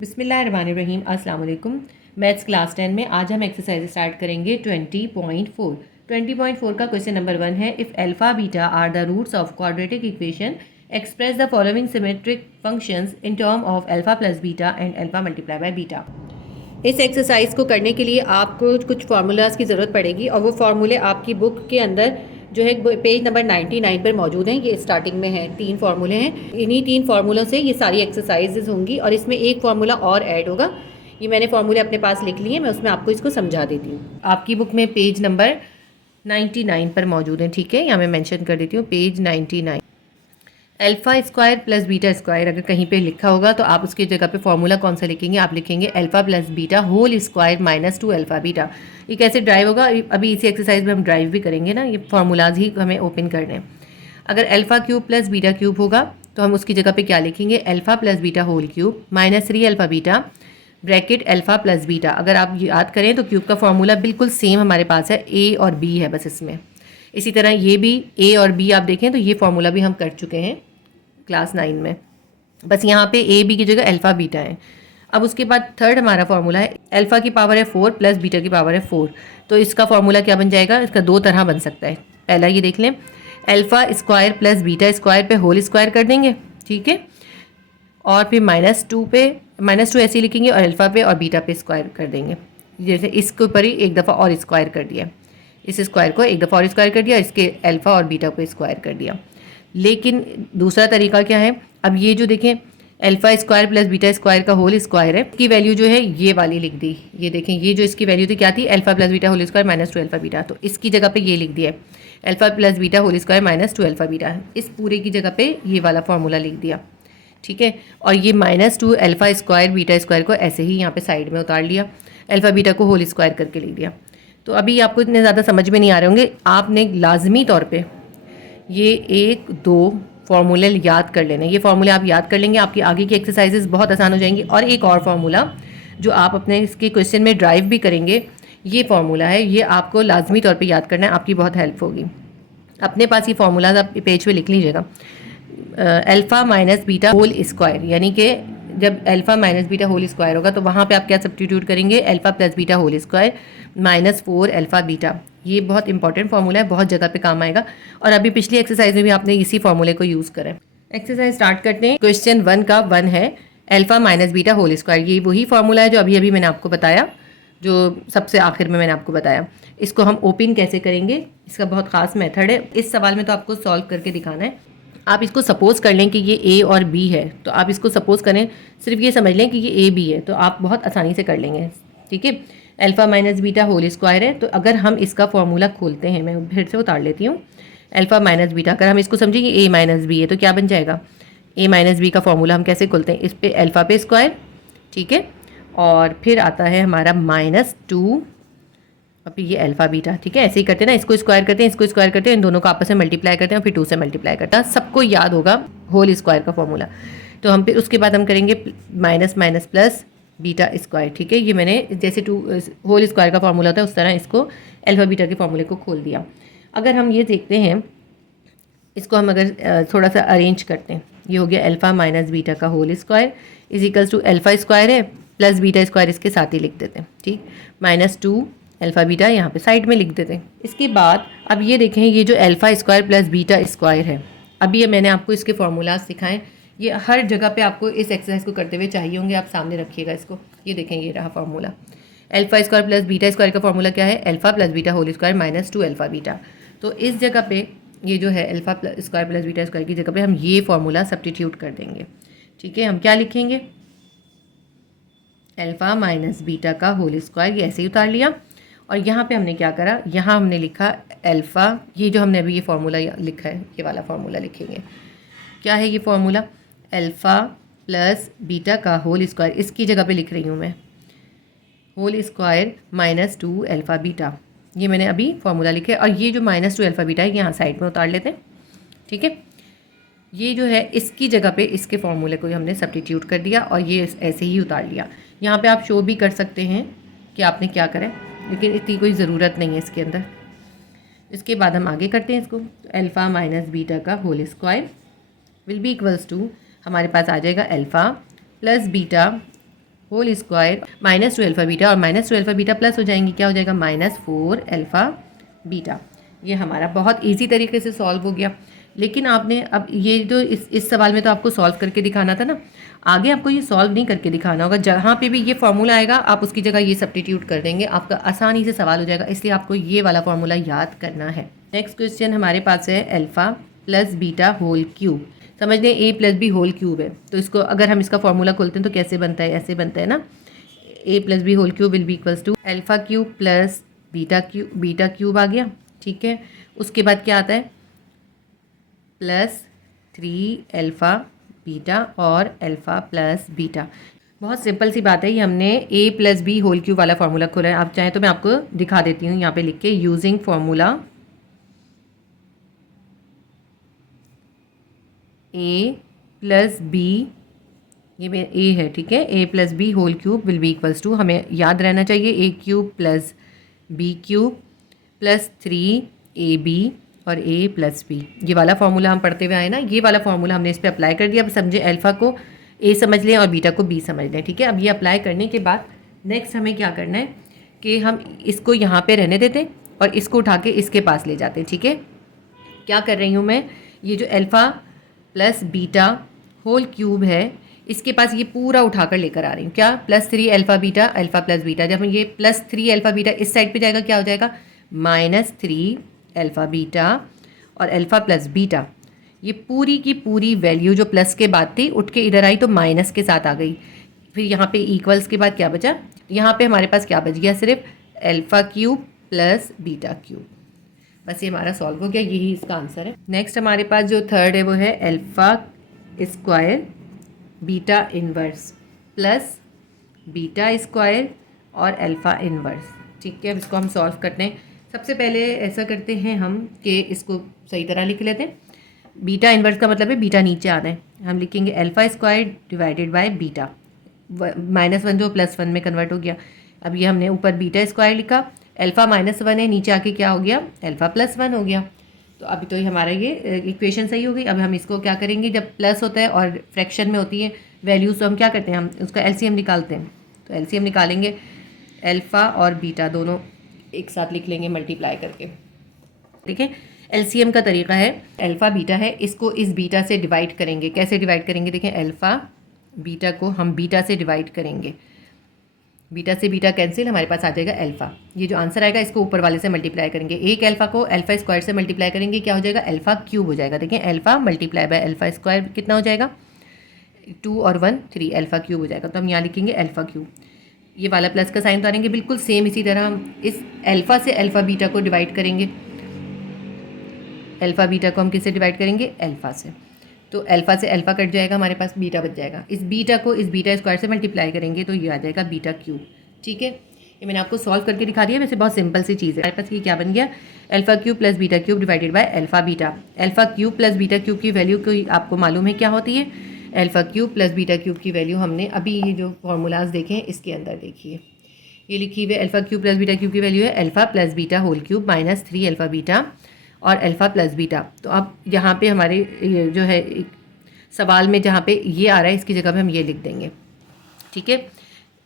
बिस्मिल्लाहिर्रहमानिर्रहीम अस्सलाम वालेकुम। मैथ्स क्लास 10 में आज हम एक्सरसाइज स्टार्ट करेंगे 20.4। 20.4 का क्वेश्चन नंबर 1 है, if alpha beta are the roots of quadratic equation express the following symmetric functions in term of alpha plus beta and alpha multiply by beta. इस exercise को करने के लिए आपको कुछ फार्मूलाज की ज़रूरत पड़ेगी और वो फार्मूले आपकी बुक के अंदर जो है पेज नंबर 99 पर मौजूद हैं। ये स्टार्टिंग में है, 3 फार्मूले हैं। इन्हीं 3 फार्मूलों से ये सारी एक्सरसाइजेज होंगी और इसमें एक फार्मूला और ऐड होगा। ये मैंने फार्मूले अपने पास लिख लिए, मैं उसमें आपको इसको समझा देती हूँ। आपकी बुक में पेज नंबर 99 पर मौजूद है, ठीक है। यहाँ मैं मेंशन कर देती हूँ page 99। Alpha square plus beta square अगर कहीं पे लिखा होगा तो आप उसकी जगह पे फॉर्मूला कौन सा लिखेंगे? आप लिखेंगे alpha plus beta whole square minus 2 alpha beta. ये कैसे ड्राइव होगा? अभी इसी एक्सरसाइज में हम ड्राइव भी करेंगे ना, ये फार्मूलाज ही हमें ओपन करने हैं। अगर alpha cube plus beta cube होगा तो हम उसकी जगह पे क्या लिखेंगे? Alpha plus beta whole cube minus 3 alpha beta bracket alpha plus beta. अगर आप याद करें तो क्यूब का फॉर्मूला बिल्कुल सेम हमारे पास है, ए और बी है बस इसमें। इसी तरह ये भी ए और बी आप देखें तो ये फार्मूला भी हम कर चुके हैं क्लास 9 में, बस यहाँ पे ए बी की जगह अल्फ़ा बीटा है। अब उसके बाद थर्ड हमारा फार्मूला है, अल्फ़ा की पावर है 4 प्लस बीटा की पावर है 4। तो इसका फार्मूला क्या बन जाएगा? इसका 2 तरह बन सकता है। पहला ये देख लें, alpha square plus beta square पे होल स्क्वायर कर देंगे, ठीक है। और फिर -2 पे -2 ऐसे ही लिखेंगे और अल्फ़ा पे और बीटा पे स्क्वायर कर देंगे। जैसे इसके ऊपर ही एक दफ़ा और स्क्वायर कर दिया, इस स्क्वायर को एक दफ़ा और स्क्वायर कर दिया, इसके अल्फ़ा और बीटा को स्क्वायर कर दिया। लेकिन दूसरा तरीका क्या है? अब ये जो देखें alpha square plus beta square का होल स्क्वायर है, इसकी वैल्यू जो है ये वाली लिख दी। ये देखें, ये जो इसकी वैल्यू थी क्या थी? Alpha plus beta whole square minus 2 alpha beta. तो इसकी जगह पे ये लिख दिया है alpha plus beta whole square minus 2 alpha beta. इस पूरे की जगह पे ये वाला फार्मूला लिख दिया, ठीक है। और ये -2 अल्फ़ा स्क्वायर बीटा स्क्वायर को ऐसे ही यहाँ पे साइड में उतार लिया, अल्फ़ा बीटा को होल स्क्वायर करके लिख दिया। तो अभी आपको इतने ज़्यादा समझ में नहीं आ रहे होंगे, आपने लाजमी तौर पे ये 1-2 फार्मूले याद कर लेने। ये फार्मूले आप याद कर लेंगे, आपकी आगे की एक्सरसाइजेज बहुत आसान हो जाएंगी। और एक और फार्मूला जो आप अपने इसके क्वेश्चन में ड्राइव भी करेंगे, ये फार्मूला है, ये आपको लाजमी तौर पे याद करना है, आपकी बहुत हेल्प होगी। अपने पास ये फार्मूलाज आप पेज पे लिख लीजिएगा। Alpha minus beta whole square, यानी कि जब alpha minus beta whole square होगा तो वहाँ पे आप क्या सब्स्टिट्यूट करेंगे? Alpha plus beta whole square minus 4 alpha beta. ये बहुत इंपॉर्टेंट फार्मूला है, बहुत जगह पे काम आएगा। और अभी पिछली एक्सरसाइज में भी आपने इसी फार्मूले को यूज़ करा है। एक्सरसाइज स्टार्ट करते हैं। क्वेश्चन 1 का 1 है alpha minus beta whole square. ये वही फार्मूला है जो अभी अभी मैंने आपको बताया, जो सबसे आखिर में मैंने आपको बताया। इसको हम ओपन कैसे करेंगे, इसका बहुत ख़ास मेथड है। इस सवाल में तो आपको सॉल्व करके दिखाना है। आप इसको सपोज़ कर लें कि ये ए और बी है, तो आप इसको सपोज़ करें, सिर्फ ये समझ लें कि ये ए बी है, तो आप बहुत आसानी से कर लेंगे, ठीक है। Alpha minus beta whole square है, तो अगर हम इसका फॉर्मूला खोलते हैं, मैं फिर से उतार लेती हूँ। अल्फ़ा माइनस बीटा, अगर हम इसको समझें कि ए माइनस बी है तो क्या बन जाएगा? ए माइनस बी का फॉर्मूला हम कैसे खोलते हैं? इस पे अल्फ़ा पे स्क्वायर, ठीक है, और फिर आता है हमारा -2 और फिर ये अल्फ़ा बीटा, ठीक है। ऐसे ही करते हैं ना, इसको स्क्वायर करते हैं, इसको स्क्वायर करते हैं, इन दोनों को आपस में मल्टीप्लाई करते हैं और फिर 2 से मल्टीप्लाई करते हैं। सबको याद होगा होल स्क्वायर का फॉर्मूला। तो हम फिर उसके बाद हम करेंगे minus minus plus beta square, ठीक है। ये मैंने जैसे 2 होल स्क्वायर का फॉर्मूला होता है उस तरह इसको अल्फ़ा बीटा के फॉर्मूले को खोल दिया। अगर हम ये देखते हैं, इसको हम अगर थोड़ा सा अरेंज करते हैं, ये हो गया अल्फ़ा माइनस बीटा का whole square is equals to alpha square है प्लस बीटा स्क्वायर, इसके साथ ही लिख देते हैं, ठीक। -2 अल्फ़ा बीटा यहाँ पे साइड में लिख देते हैं। इसके बाद अब ये देखें, ये जो alpha square plus beta square है, अभी ये मैंने आपको इसके फार्मूलाज सिखाएं, ये हर जगह पे आपको इस एक्सरसाइज को करते हुए चाहिए होंगे, आप सामने रखिएगा इसको। ये देखें, ये रहा formula. Alpha square plus beta square का फार्मूला क्या है? Alpha plus beta whole square -2 alpha beta. तो इस जगह पे ये जो है alpha square plus beta square की जगह पे हम ये फार्मूला सब्स्टिट्यूट कर देंगे, ठीक है। हम क्या लिखेंगे? अल्फ़ा माइनस बीटा का होल स्क्वायर, ये ऐसे ही उतार लिया। और यहाँ पे हमने क्या करा? यहाँ हमने लिखा अल्फ़ा, ये जो हमने अभी ये फार्मूला लिखा है, ये वाला फार्मूला लिखेंगे। क्या है ये फार्मूला? अल्फ़ा प्लस बीटा का होल स्क्वायर, इसकी जगह पे लिख रही हूँ मैं, होल स्क्वायर -2 अल्फ़ा बीटा। ये मैंने अभी फार्मूला लिखा है। और ये जो -2 अल्फ़ा बीटा है, यहाँ साइड में उतार लेते हैं, ठीक है। ये जो है इसकी जगह पे इसके फार्मूले को हमने सब्स्टिट्यूट कर दिया और ये ऐसे ही उतार लिया। यहाँ पे आप शो भी कर सकते हैं कि आपने क्या करें, लेकिन इतनी कोई ज़रूरत नहीं है इसके अंदर। इसके बाद हम आगे करते हैं इसको। अल्फ़ा माइनस बीटा का whole square will be equals to, हमारे पास आ जाएगा alpha plus beta whole square minus 2 alpha beta, और माइनस 2 अल्फ़ा बीटा प्लस हो जाएंगी, क्या हो जाएगा माइनस 4 अल्फ़ा बीटा। ये हमारा बहुत इजी तरीके से सॉल्व हो गया। लेकिन आपने अब ये जो इस सवाल में तो आपको सॉल्व करके दिखाना था ना, आगे आपको ये सॉल्व नहीं करके दिखाना होगा। जहाँ पे भी ये फार्मूला आएगा आप उसकी जगह ये सब्स्टिट्यूट कर देंगे, आपका आसानी से सवाल हो जाएगा। इसलिए आपको ये वाला फार्मूला याद करना है। नेक्स्ट क्वेश्चन हमारे पास है alpha plus beta whole cube. समझ लें A plus B whole cube है, तो इसको अगर हम इसका फार्मूला खोलते हैं तो कैसे बनता है, ऐसे बनता है ना, a plus B whole cube will be equals to alpha cube plus beta cube आ गया। ठीक है, उसके बाद क्या आता है प्लस 3 अल्फ़ा बीटा और अल्फ़ा प्लस बीटा। बहुत सिंपल सी बात है, ये हमने a plus B whole cube वाला फार्मूला खोला है। आप चाहें तो मैं आपको दिखा देती हूँ यहाँ पे लिख के, using formula a plus b, ये मेरा ए है, ठीक है, a plus B whole cube will be equals to, हमें याद रहना चाहिए a cube plus b cube plus 3ab और ए प्लस बी। ये वाला फार्मूला हम पढ़ते हुए आए ना, ये वाला फार्मूला हमने इस पर अप्लाई कर दिया। अब समझे अल्फ़ा को ए समझ लें और बीटा को बी समझ लें। ठीक है, अब ये अप्लाई करने के बाद नेक्स्ट हमें क्या करना है कि हम इसको यहाँ पे रहने देते हैं और इसको उठा के इसके पास ले जाते हैं। ठीक है, क्या कर रही हूँ मैं, ये जो alpha plus beta whole cube है इसके पास ये पूरा उठाकर लेकर आ रही हूँ। क्या, plus 3 alpha beta alpha plus beta. जब ये प्लस 3 अल्फ़ा बीटा इस साइड पे जाएगा क्या हो जाएगा माइनस 3 अल्फ़ा बीटा और अल्फ़ा प्लस बीटा। ये पूरी की पूरी वैल्यू जो प्लस के बाद थी उठ के इधर आई तो माइनस के साथ आ गई। फिर यहाँ पे इक्वल्स के बाद क्या बचा, यहाँ पे हमारे पास क्या बच गया, सिर्फ alpha cube plus beta cube. बस ये हमारा सॉल्व हो गया, यही इसका आंसर है। नेक्स्ट हमारे पास जो थर्ड है वो है alpha square beta inverse plus beta square और अल्फ़ा इनवर्स। ठीक है, अब इसको हम सॉल्व करते हैं। सबसे पहले ऐसा करते हैं हम कि इसको सही तरह लिख लेते हैं। बीटा इनवर्स का मतलब है बीटा नीचे आना है, हम लिखेंगे alpha square divided by beta, -1 जो +1 में कन्वर्ट हो गया। अब ये हमने ऊपर बीटा स्क्वायर लिखा, अल्फ़ा -1 है, नीचे आके क्या हो गया अल्फ़ा +1 हो गया। तो अभी तो हमारा ये इक्वेशन सही हो गई। अब हम इसको क्या करेंगे, जब प्लस होता है और फ्रैक्शन में होती है वैल्यूज़ तो हम क्या करते हैं, हम उसका एलसीएम निकालते हैं। तो एलसीएम निकालेंगे, अल्फ़ा और बीटा दोनों एक साथ लिख लेंगे मल्टीप्लाई करके। ठीक है, एलसीएम का तरीका है, अल्फ़ा बीटा है, इसको इस बीटा से डिवाइड करेंगे। कैसे डिवाइड करेंगे, देखें अल्फ़ा बीटा को हम बीटा से डिवाइड करेंगे, बीटा से बीटा कैंसिल, हमारे पास आ जाएगा अल्फ़ा। ये जो आंसर आएगा इसको ऊपर वाले से मल्टीप्लाई करेंगे, एक अल्फ़ा को अल्फ़ा स्क्वायर से मल्टीप्लाई करेंगे, क्या हो जाएगा अल्फ़ा क्यूब हो जाएगा। देखें alpha multiply bye alpha square कितना हो जाएगा 2 और 1 3, अल्फ़ा क्यूब हो जाएगा। तो हम यहाँ लिखेंगे अल्फ़ा क्यूब, ये वाला प्लस का साइन तो आएंगे बिल्कुल सेम। इसी तरह हम इस अल्फ़ा से अल्फ़ा बीटा को डिवाइड करेंगे, अल्फ़ा बीटा को हम किससे डिवाइड करेंगे अल्फ़ा से, तो अल्फ़ा से अल्फ़ा कट जाएगा, हमारे पास बीटा बच जाएगा। इस बीटा को इस बीटा स्क्वायर से मल्टीप्लाई करेंगे तो ये आ जाएगा बीटा क्यूब। ठीक है, ये मैंने आपको सॉल्व करके दिखा दिया, वैसे बहुत सिंपल सी चीज़ है। हमारे पास ये क्या बन गया, alpha cube plus beta cube divided by alpha beta. Alpha cube plus beta cube की वैल्यू कोई आपको मालूम है क्या होती है, alpha cube plus beta cube की वैल्यू हमने अभी ये जो फॉर्मूलाज देखे हैं इसके अंदर देखिए, ये लिखी हुई alpha cube plus beta cube की वैल्यू है alpha plus beta whole cube minus 3 alpha beta और अल्फ़ा प्लस बीटा। तो अब यहाँ पे हमारे जो है सवाल में जहाँ पे ये आ रहा है इसकी जगह पे हम ये लिख देंगे। ठीक है,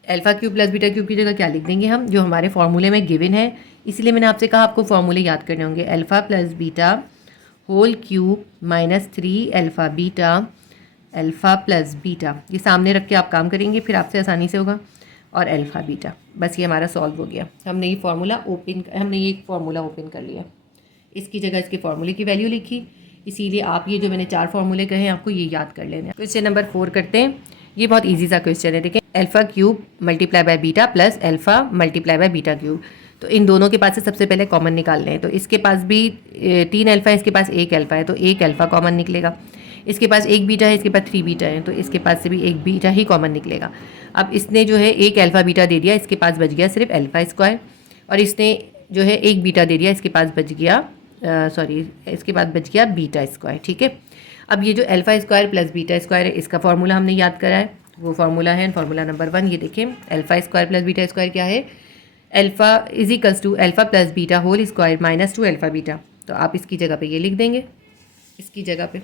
alpha cube plus beta cube की जगह क्या लिख देंगे हम, जो हमारे फॉर्मूले में गिवन है। इसलिए मैंने आपसे कहा आपको फॉर्मूले याद करने होंगे, alpha plus beta whole cube minus 3 alpha beta alpha plus beta, ये सामने रख के आप काम करेंगे फिर आपसे आसानी से होगा, और अल्फ़ा बीटा। बस ये हमारा सॉल्व हो गया। हमने ये फार्मूला ओपन कर लिया, इसकी जगह इसके फार्मूले की वैल्यू लिखी। इसीलिए आप ये जो मैंने 4 फार्मूले कहे हैं आपको ये याद कर लेना है। क्वेश्चन नंबर 4 करते हैं, ये बहुत इजी सा क्वेश्चन है। देखें alpha cube multiply by beta plus alpha multiply by beta cube, तो इन दोनों के पास से सबसे पहले कॉमन निकालने हैं। तो इसके पास भी 3 अल्फ़ा है, इसके पास 1 अल्फ़ा है, तो 1 अल्फ़ा कॉमन निकलेगा। इसके पास 1 बीटा है, इसके पास 3 बीटा है, तो इसके पास से भी 1 बीटा ही कॉमन निकलेगा। अब इसने जो है 1 अल्फ़ा बीटा दे दिया, इसके पास बच गया सिर्फ अल्फ़ा स्क्वायर, और इसने जो है 1 बीटा दे दिया, इसके पास बच गया इसके बाद बच गया बीटा स्क्वायर। ठीक है, अब ये जो alpha square plus beta square है इसका फार्मूला हमने याद करा है, वो फार्मूला है फार्मूला नंबर 1। ये देखें alpha square plus beta square क्या है, alpha is equals to alpha plus beta whole square minus 2 alpha beta. तो आप इसकी जगह पे ये लिख देंगे, इसकी जगह पे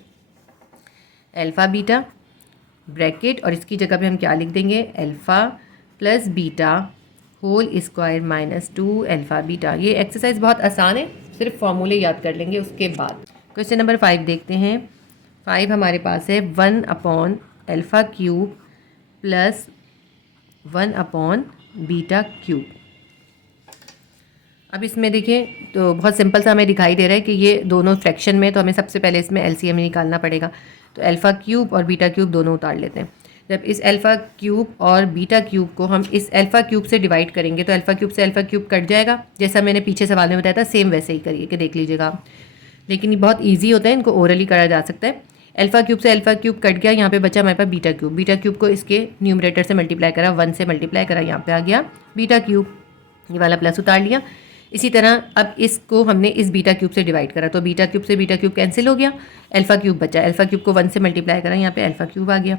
अल्फ़ा बीटा ब्रैकेट, और इसकी जगह पे हम क्या लिख देंगे alpha plus beta whole square minus 2 alpha beta. ये एक्सरसाइज बहुत आसान है, सिर्फ फॉर्मूले याद कर लेंगे उसके बाद। क्वेश्चन नंबर 5 देखते हैं। 5 हमारे पास है 1/अल्फ़ा³ प्लस 1/बीटा क्यूब। अब इसमें देखिए तो बहुत सिंपल सा हमें दिखाई दे रहा है कि ये दोनों फ्रैक्शन में, तो हमें सबसे पहले इसमें एलसीएम निकालना पड़ेगा। तो अल्फ़ा³ और बीटा³ दोनों उतार लेते हैं। जब इस अल्फ़ा³ और बीटा³ को हम इस अल्फ़ा³ से डिवाइड करेंगे तो अल्फ़ा³ से अल्फ़ा³ कट जाएगा, जैसा मैंने पीछे सवाल में बताया था, सेम वैसे ही करिए कि देख लीजिएगा आप। लेकिन ये बहुत ईजी होता है, इनको ओरली करा जा सकता है। अल्फ़ा³ से अल्फ़ा³ कट गया, यहाँ पे बचा हमारे पास बीटा³। बीटा³ को इसके न्यूमरेटर से मल्टीप्लाई करा, 1 से मल्टीप्लाई करा, यहाँ पे आ गया बीटा³। ये वाला प्लस उतार लिया। इसी तरह अब इसको हमने इस बीटा³ से डिवाइड करा, तो बीटा³ से बीटा³ कैंसिल हो गया, अल्फ़ा³ बचा। अल्फ़ा³ को 1 से मल्टीप्लाई करा, यहाँ पे अल्फ़ा³ आ गया।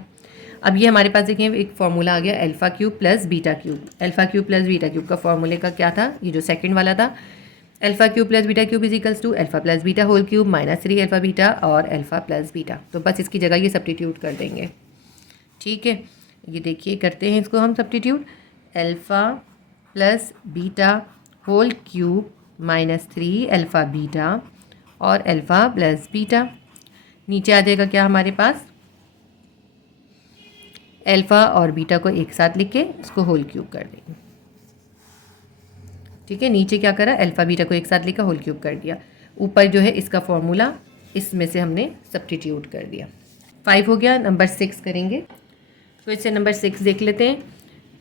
अब ये हमारे पास देखिए एक फॉर्मूला आ गया अल्फ़ा³ प्लस बीटा³। अल्फ़ा³ प्लस बीटा³ का फॉर्मूले का क्या था, ये जो सेकंड वाला था, alpha cube plus beta cube is equals to alpha plus beta whole cube minus 3 alpha beta और अल्फ़ा प्लस बीटा। तो बस इसकी जगह ये सब्स्टिट्यूट कर देंगे। ठीक है, ये देखिए करते हैं इसको हम substitute. Alpha plus beta whole cube minus 3 alpha beta और अल्फ़ा प्लस बीटा। नीचे आ जाएगा क्या हमारे पास, अल्फ़ा और बीटा को एक साथ लिख के इसको होल क्यूब कर देंगे। ठीक है, नीचे क्या करा, अल्फ़ा बीटा को एक साथ लिखा, होल क्यूब कर दिया। ऊपर जो है इसका फॉर्मूला इसमें से हमने सब्स्टिट्यूट कर दिया। 5 हो गया। नंबर 6 करेंगे। क्वेश्चन नंबर 6 देख लेते हैं।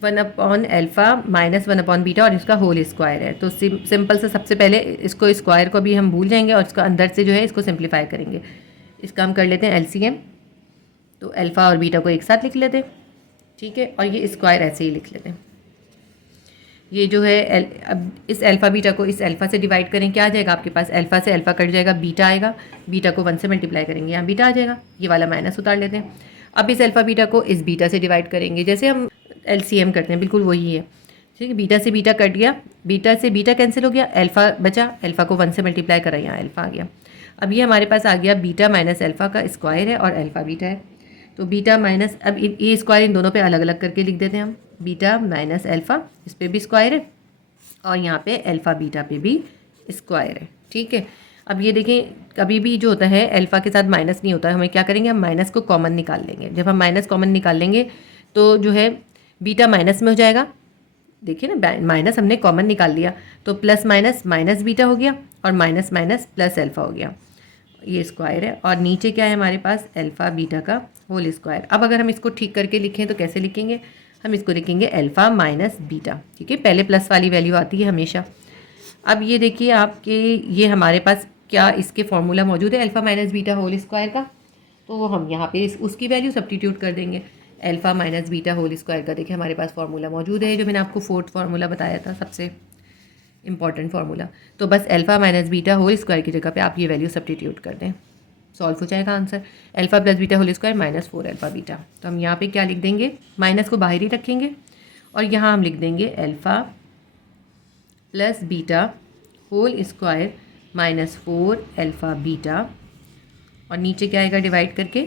1/अल्फ़ा माइनस 1/बीटा और इसका होल स्क्वायर है। तो सिंपल से सबसे पहले इसको स्क्वायर को भी हम भूल जाएंगे और इसका अंदर से जो है इसको सिंप्लीफाई करेंगे। इसका हम कर लेते हैं एलसीएम। तो अल्फ़ा और बीटा को एक साथ लिख लेते हैं। ठीक है, और ये स्क्वायर ऐसे ही लिख लेते हैं। ये जो है अब इस अल्फ़ा बीटा को इस अल्फ़ा से डिवाइड करें, क्या आ जाएगा आपके पास, अल्फ़ा से अल्फ़ा कट जाएगा, बीटा आएगा। बीटा को 1 से मल्टीप्लाई करेंगे, यहाँ बीटा आ जाएगा। ये वाला माइनस उतार लेते हैं। अब इस अल्फ़ा बीटा को इस बीटा से डिवाइड करेंगे, जैसे हम एलसीएम करते हैं, बिल्कुल वही है। ठीक है, बीटा से बीटा कट गया, बीटा से बीटा कैंसिल हो गया, अल्फ़ा बचा, अल्फ़ा को 1 से मल्टीप्लाई करा, यहाँ अल्फ़ा आ गया। अब ये हमारे पास आ गया बीटा माइनस अल्फ़ा का स्क्वायर है और अल्फ़ा बीटा है। तो बीटा माइनस, अब ये स्क्वायर इन दोनों पे अलग अलग करके लिख देते हैं हम। बीटा माइनस अल्फ़ा, इस पर भी स्क्वायर है और यहाँ पे अल्फ़ा बीटा पे भी स्क्वायर है। ठीक है, अब ये देखें, कभी भी जो होता है अल्फ़ा के साथ माइनस नहीं होता है। हमें क्या करेंगे, हम माइनस को कॉमन निकाल लेंगे। जब हम माइनस कॉमन निकाल लेंगे तो जो है बीटा माइनस में हो जाएगा। देखिए ना, माइनस हमने कॉमन निकाल लिया तो प्लस माइनस माइनस बीटा हो गया और माइनस माइनस प्लस अल्फ़ा हो गया। ये स्क्वायर है और नीचे क्या है हमारे पास, अल्फ़ा बीटा का होल स्क्वायर। अब अगर हम इसको ठीक करके लिखें तो कैसे लिखेंगे, हम इसको लिखेंगे अल्फ़ा माइनस बीटा। ठीक है, पहले प्लस वाली वैल्यू आती है हमेशा। अब ये देखिए आपके, ये हमारे पास क्या इसके फॉर्मूला मौजूद है alpha minus beta whole square का, तो वो हम यहाँ पे उसकी वैल्यू सब्स्टिट्यूट कर देंगे। Alpha minus beta whole square का देखिए हमारे पास फॉर्मूला मौजूद है, जो मैंने आपको 4th फार्मूला बताया था, सबसे इंपॉर्टेंट फार्मूला। तो बस alpha minus beta whole square की जगह पे आप ये वैल्यू सब्स्टिट्यूट कर दें, सॉल्व हो जाएगा answer. Alpha plus beta whole square minus 4 alpha beta. तो हम यहाँ पे क्या लिख देंगे, माइनस को बाहर ही रखेंगे और यहाँ हम लिख देंगे alpha plus beta whole square minus 4 alpha beta और नीचे क्या आएगा डिवाइड करके,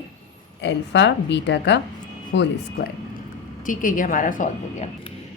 अल्फ़ा बीटा का होल स्क्वायर। ठीक है, ये हमारा सॉल्व हो गया।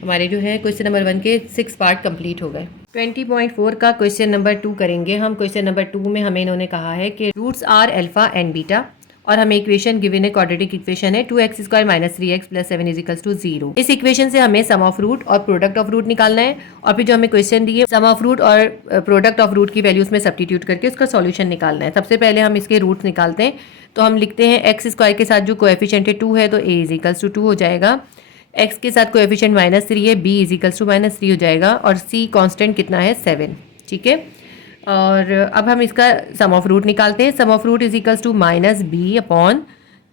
हमारे जो है क्वेश्चन नंबर 1 के 6 पार्ट कंप्लीट हो गए। 20.4 का क्वेश्चन नंबर 2 करेंगे हम। क्वेश्चन नंबर 2 में हमें इन्होंने कहा है कि roots are alpha and beta और हमें इक्वेशन गिवन है, क्वाड्रेटिक इक्वेशन है 2x² minus 3x plus 7 is equals to 0। इस इक्वेशन से हमें सम ऑफ रूट और प्रोडक्ट ऑफ रूट निकालना है और फिर जो हमें क्वेश्चन दिए सम ऑफ रूट और प्रोडक्ट ऑफ रूट की वैल्यूज में सब्स्टिट्यूट करके उसका सॉल्यूशन निकालना है। सबसे पहले हम इसके रूट्स निकालते हैं। तो हम लिखते हैं x² के साथ जो कोएफिशिएंट है 2 है तो a इज इक्वल्स टू 2 हो जाएगा। x के साथ कोएफिशिएंट माइनस 3 है, b is equals to minus 3 हो जाएगा और c कांस्टेंट कितना है 7। ठीक है, और अब हम इसका सम ऑफ रूट निकालते हैं। Sum of root is equals to minus b upon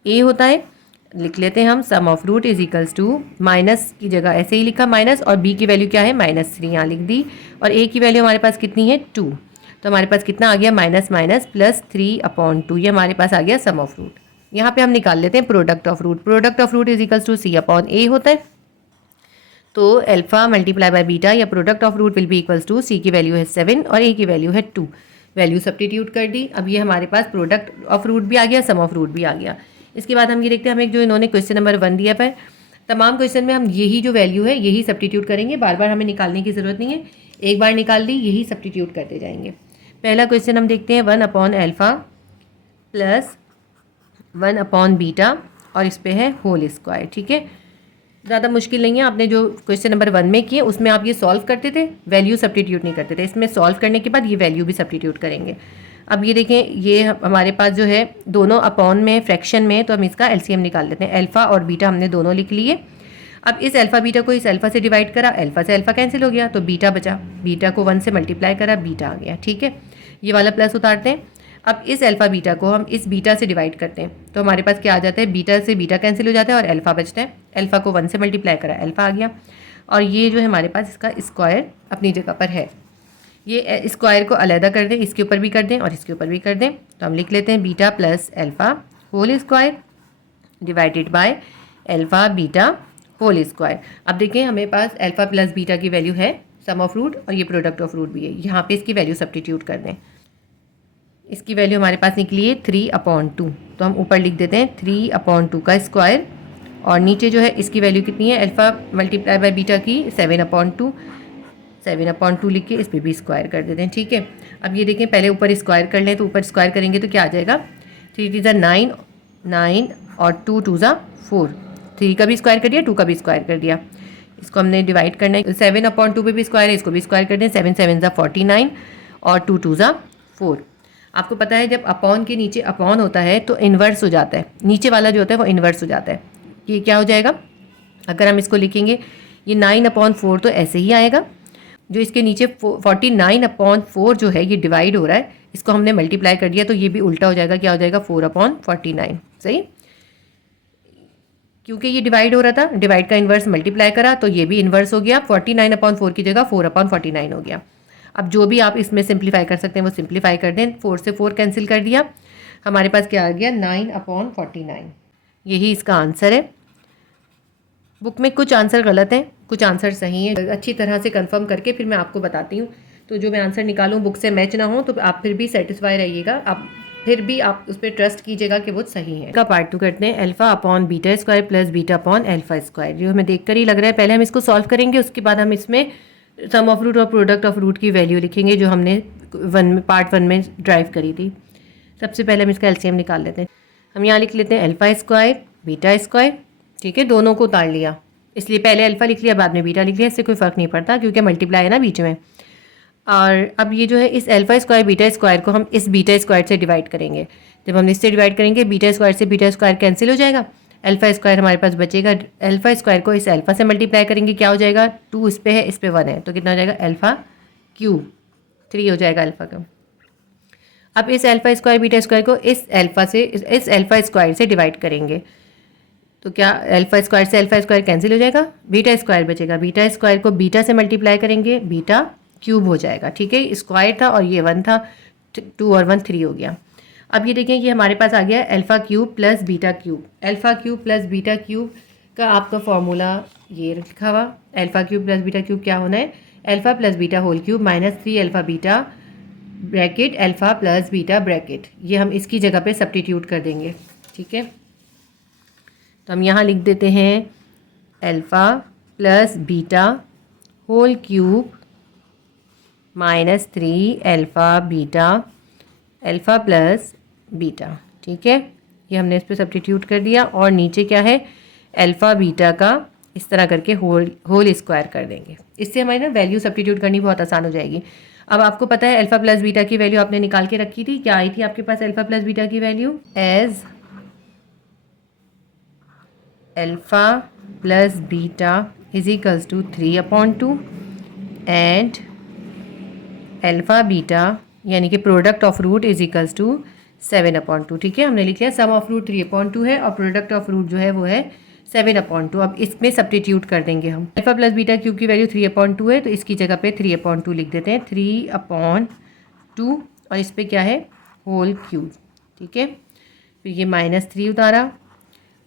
a होता है। लिख लेते हैं हम sum of root is equals to, minus की जगह ऐसे ही लिखा माइनस और b की वैल्यू क्या है माइनस 3 यहाँ लिख दी और a की वैल्यू हमारे पास कितनी है 2। तो हमारे पास कितना आ गया माइनस माइनस प्लस 3 अपॉन 2, ये हमारे पास आ गया सम ऑफ रूट। यहाँ पे हम निकाल लेते हैं product of root. Product of root is equals to c upon a होता है। तो अल्फ़ा मल्टीप्लाई बाय बीटा या product of root will be equals to c की वैल्यू है 7 और a की वैल्यू है 2। वैल्यू सब्स्टिट्यूट कर दी। अब ये हमारे पास प्रोडक्ट ऑफ रूट भी आ गया, सम ऑफ रूट भी आ गया। इसके बाद हम ये देखते हैं हमें जो इन्होंने क्वेश्चन नंबर 1 दिया है तमाम क्वेश्चन में हम यही जो वैल्यू है यही सब्स्टिट्यूट करेंगे, बार बार हमें निकालने की ज़रूरत नहीं है, एक बार निकाल दी यही सब्स्टिट्यूट करते जाएंगे। पहला क्वेश्चन हम देखते हैं 1/α प्लस 1/β और इस पे है होल स्क्वायर। ठीक है, ज़्यादा मुश्किल नहीं है, आपने जो क्वेश्चन नंबर 1 में किए उसमें आप ये सॉल्व करते थे, वैल्यू सब्स्टिट्यूट नहीं करते थे, इसमें सॉल्व करने के बाद ये वैल्यू भी सब्स्टिट्यूट करेंगे। अब ये देखें, ये हमारे पास जो है दोनों अपॉन में फ्रैक्शन में, तो हम इसका एलसीएम निकाल लेते हैं। अल्फ़ा और बीटा हमने दोनों लिख लिए। अब इस अल्फ़ा बीटा को इस अल्फ़ा से डिवाइड करा, अल्फ़ा से अल्फ़ा कैंसिल हो गया तो बीटा बचा, बीटा को 1 से मल्टीप्लाई करा, बीटा आ गया। ठीक है, ये वाला प्लस उतारते हैं। अब इस अल्फ़ा बीटा को हम इस बीटा से डिवाइड करते हैं तो हमारे पास क्या आ जाता है, बीटा से बीटा कैंसिल हो जाता है और अल्फ़ा बचता है। अल्फ़ा को 1 से मल्टीप्लाई करा, अल्फ़ा आ गया। और ये जो है हमारे पास इसका स्क्वायर अपनी जगह पर है। ये स्क्वायर को अलहदा कर दें, इसके ऊपर भी कर दें और इसके ऊपर भी कर दें, तो हम लिख लेते हैं beta plus alpha whole square divided by alpha beta whole square. अब देखें हमें पास अल्फ़ा प्लस बीटा की वैल्यू है सम ऑफ रूट और ये प्रोडक्ट ऑफ रूट भी है, यहाँ पे इसकी वैल्यू सब्स्टिट्यूट कर दें। इसकी वैल्यू हमारे पास निकली है 3/2, तो हम ऊपर लिख देते हैं 3/2 का स्क्वायर और नीचे जो है इसकी वैल्यू कितनी है, अल्फ़ा मल्टीप्लाई बाय बीटा की 7/2, 7/2 लिख के इस पर भी स्क्वायर कर देते हैं। ठीक है, अब ये देखें पहले ऊपर स्क्वायर कर लें, तो ऊपर स्क्वायर करेंगे तो क्या आ जाएगा, 3 3 9 9 और 2 2 4, 3 का भी स्क्वायर कर दिया, 2 का भी स्क्वायर कर दिया। इसको हमने डिवाइड करना है, 7/2 पे भी स्क्वायर है, इसको भी स्क्वायर कर दें, 7 7 49 और 2 2 4। आपको पता है जब अपॉन के नीचे अपॉन होता है तो इन्वर्स हो जाता है, नीचे वाला जो होता है वो इन्वर्स हो जाता है। ये क्या हो जाएगा, अगर हम इसको लिखेंगे ये 9/4 तो ऐसे ही आएगा, जो इसके नीचे 49/4 जो है ये डिवाइड हो रहा है, इसको हमने मल्टीप्लाई कर दिया तो ये भी उल्टा हो जाएगा, क्या हो जाएगा 4/49। सही, क्योंकि ये डिवाइड हो रहा था, डिवाइड का इन्वर्स मल्टीप्लाई करा तो ये भी इन्वर्स हो गया, 49/4 की जगह 4/49 हो गया। अब जो भी आप इसमें सिंप्लीफाई कर सकते हैं वो सिंप्लीफाई कर दें, 4 से 4 कैंसिल कर दिया, हमारे पास क्या आ गया 9/49। यही इसका आंसर है। बुक में कुछ आंसर गलत हैं, कुछ आंसर सही है, अच्छी तरह से कंफर्म करके फिर मैं आपको बताती हूँ। तो जो मैं आंसर निकालूँ बुक से मैच ना हो तो आप फिर भी सेटिस्फाई रहिएगा, आप फिर भी आप उस पर ट्रस्ट कीजिएगा कि वो सही है। का पार्ट 2 करते हैं, अल्फ़ा/बीटा स्क्वायर प्लस बीटा/अल्फ़ा स्क्वायर। जो हमें देखकर ही लग रहा है, पहले हम इसको सॉल्व करेंगे, उसके बाद हम इसमें सम ऑफ रूट और प्रोडक्ट ऑफ रूट की वैल्यू लिखेंगे जो हमने पार्ट 1 में ड्राइव करी थी। सबसे पहले हम इसका एलसीएम निकाल लेते हैं। हम यहाँ लिख लेते हैं अल्फ़ा स्क्वायर बीटा स्क्वायर। ठीक है, दोनों को उतार लिया, इसलिए पहले अल्फ़ा लिख लिया बाद में बीटा लिख लिया, इससे कोई फ़र्क नहीं पड़ता क्योंकि मल्टीप्लाई है ना बीच में। और अब ये जो है इस अल्फ़ा स्क्वायर बीटा स्क्वायर को हम इस बीटा स्क्वायर से डिवाइड करेंगे। जब हम इससे डिवाइड करेंगे बीटा स्क्वायर से बीटा स्क्वायर कैंसिल हो जाएगा, अल्फ़ा स्क्वायर हमारे पास बचेगा। अल्फ़ा स्क्वायर को इस अल्फ़ा से मल्टीप्लाई करेंगे, क्या हो जाएगा 2 इस पे है इस पे 1 है तो कितना हो जाएगा अल्फ़ा क्यूब, 3 हो जाएगा अल्फ़ा का। अब इस अल्फ़ा स्क्वायर बीटा स्क्वायर को इस अल्फ़ा स्क्वायर से डिवाइड करेंगे तो क्या अल्फ़ा स्क्वायर से अल्फ़ा स्क्वायर कैंसिल हो जाएगा, बीटा स्क्वायर बचेगा। बीटा स्क्वायर को बीटा से मल्टीप्लाई करेंगे, बीटा क्यूब हो जाएगा। ठीक है, स्क्वायर था और ये 1 था, 2 और 1 3 हो गया। अब ये देखें ये हमारे पास आ गया alpha cube plus beta cube. Alpha cube plus beta cube का आपका फॉर्मूला ये लिखा हुआ, alpha cube plus beta cube क्या होना है, alpha plus beta whole cube minus 3 alpha beta bracket alpha plus beta bracket. ये हम इसकी जगह पे सब्स्टिट्यूट कर देंगे। ठीक है, तो हम यहाँ लिख देते हैं alpha plus beta whole cube minus 3 alpha beta alpha plus beta. ठीक है, ये हमने इस पर सब्स्टिट्यूट कर दिया और नीचे क्या है अल्फ़ा बीटा का इस तरह करके होल स्क्वायर कर देंगे। इससे हमारी ना वैल्यू सब्स्टिट्यूट करनी बहुत आसान हो जाएगी। अब आपको पता है अल्फ़ा प्लस बीटा की वैल्यू आपने निकाल के रखी थी, क्या आई थी आपके पास अल्फ़ा प्लस बीटा की value, as alpha plus beta is equals to 3/2 and alpha beta यानी कि product of root is equals to 7/2। ठीक है, हमने लिख लिया सम ऑफ रूट 3/2 है और प्रोडक्ट ऑफ रूट जो है वो है 7/2। अब इसमें सब्स्टिट्यूट कर देंगे हम, अल्फ़ा प्लस बीटा क्यूब की वैल्यू 3/2 है तो इसकी जगह पे 3/2 लिख देते हैं, 3/2 और इस पर क्या है होल क्यूब। ठीक है, फिर ये -3 उतारा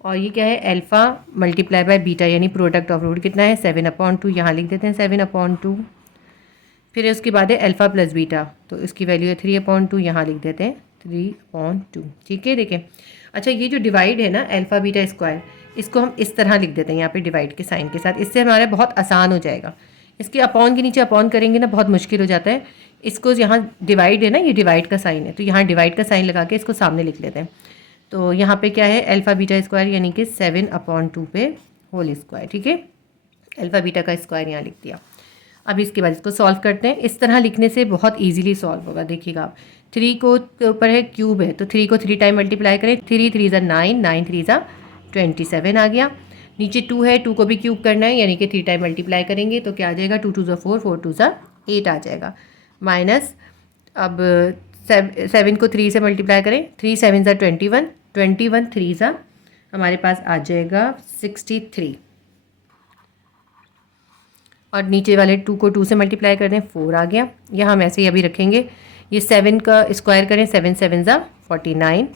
और ये क्या है अल्फ़ा मल्टीप्लाई बाय बीटा यानी प्रोडक्ट ऑफ रूट कितना है 7/2, यहाँ लिख देते हैं 7/2। फिर उसके बाद है अल्फ़ा प्लस बीटा तो इसकी वैल्यू है 3/2, यहाँ लिख देते हैं 3/2। ठीक है, देखें अच्छा ये जो डिवाइड है ना अल्फ़ा बीटा स्क्वायर, इसको हम इस तरह लिख देते हैं यहाँ पे डिवाइड के साइन के साथ, इससे हमारा बहुत आसान हो जाएगा। इसके अपॉन के नीचे अपॉन करेंगे ना बहुत मुश्किल हो जाता है। इसको यहाँ डिवाइड है ना, ये डिवाइड का साइन है, तो यहाँ डिवाइड का साइन लगा के इसको सामने लिख लेते हैं। तो यहाँ पे क्या है, अल्फ़ा बीटा स्क्वायर यानी कि 7/2 पे होल स्क्वायर, ठीक है। अल्फ़ा बीटा का स्क्वायर यहाँ लिख दिया। अब इसके बाद इसको सॉल्व करते हैं। इस तरह लिखने से बहुत इजीली सॉल्व होगा। देखिएगा आप, 3 को के ऊपर है क्यूब है, तो 3 को 3 टाइम मल्टीप्लाई करें, 3 3 ज़ा 9, 9 3 ज़ा 27 आ गया। नीचे 2 है, 2 को भी क्यूब करना है यानी कि 3 टाइम मल्टीप्लाई करेंगे तो क्या आ जाएगा, 2 2 ज़ा 4, 4 2 ज़ा 8 आ जाएगा। माइनस अब 7 को 3 से मल्टीप्लाई करें, 3 7 ज़ा 21, 21 3 ज़ा हमारे पास आ जाएगा 63। और नीचे वाले 2 को 2 से मल्टीप्लाई कर दें, 4 आ गया। यहाँ हम ऐसे ही अभी रखेंगे। ये 7 का स्क्वायर करें, 7 7 ज़ा 49,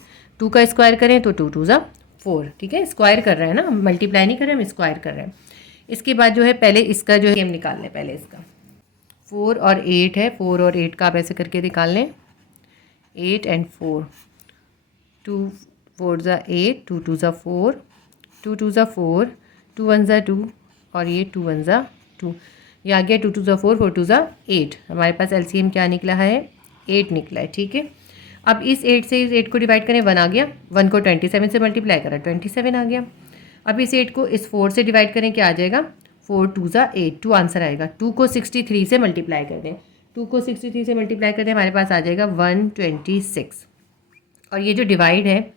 2 का स्क्वायर करें तो 2 2 ज़ा 4, ठीक है। स्क्वायर कर रहे हैं ना, हम मल्टीप्लाई नहीं कर रहे हैं, हम स्क्वायर कर रहे हैं। इसके बाद जो है पहले इसका जो है हम निकाल लें, पहले इसका 4 और 8 है, 4 और 8 का आप ऐसे करके निकाल लें, 8 and 4, 2 4 ज़ा 8, 2 2 ज़ा 4, 2 2 ज़ा 4, 2 1 ज़ा 2 और ये 2 1 ज़ा 2, ये आ गया 2 2 ज़ा 4, 4 2 ज़ा 8। हमारे पास एलसीएम क्या निकला है, 8 निकला है, ठीक है। अब इस 8 से इस 8 को डिवाइड करें, 1 आ गया, 1 को 27 से मल्टीप्लाई करा, 27 आ गया। अब इस 8 को इस 4 से डिवाइड करें, क्या आ जाएगा, 4 2 ज़ा 8, 2 आंसर आएगा। 2 को 63 से मल्टीप्लाई कर दें, 2 को 63 से मल्टीप्लाई कर दें, हमारे पास आ जाएगा 126। और ये जो डिवाइड है,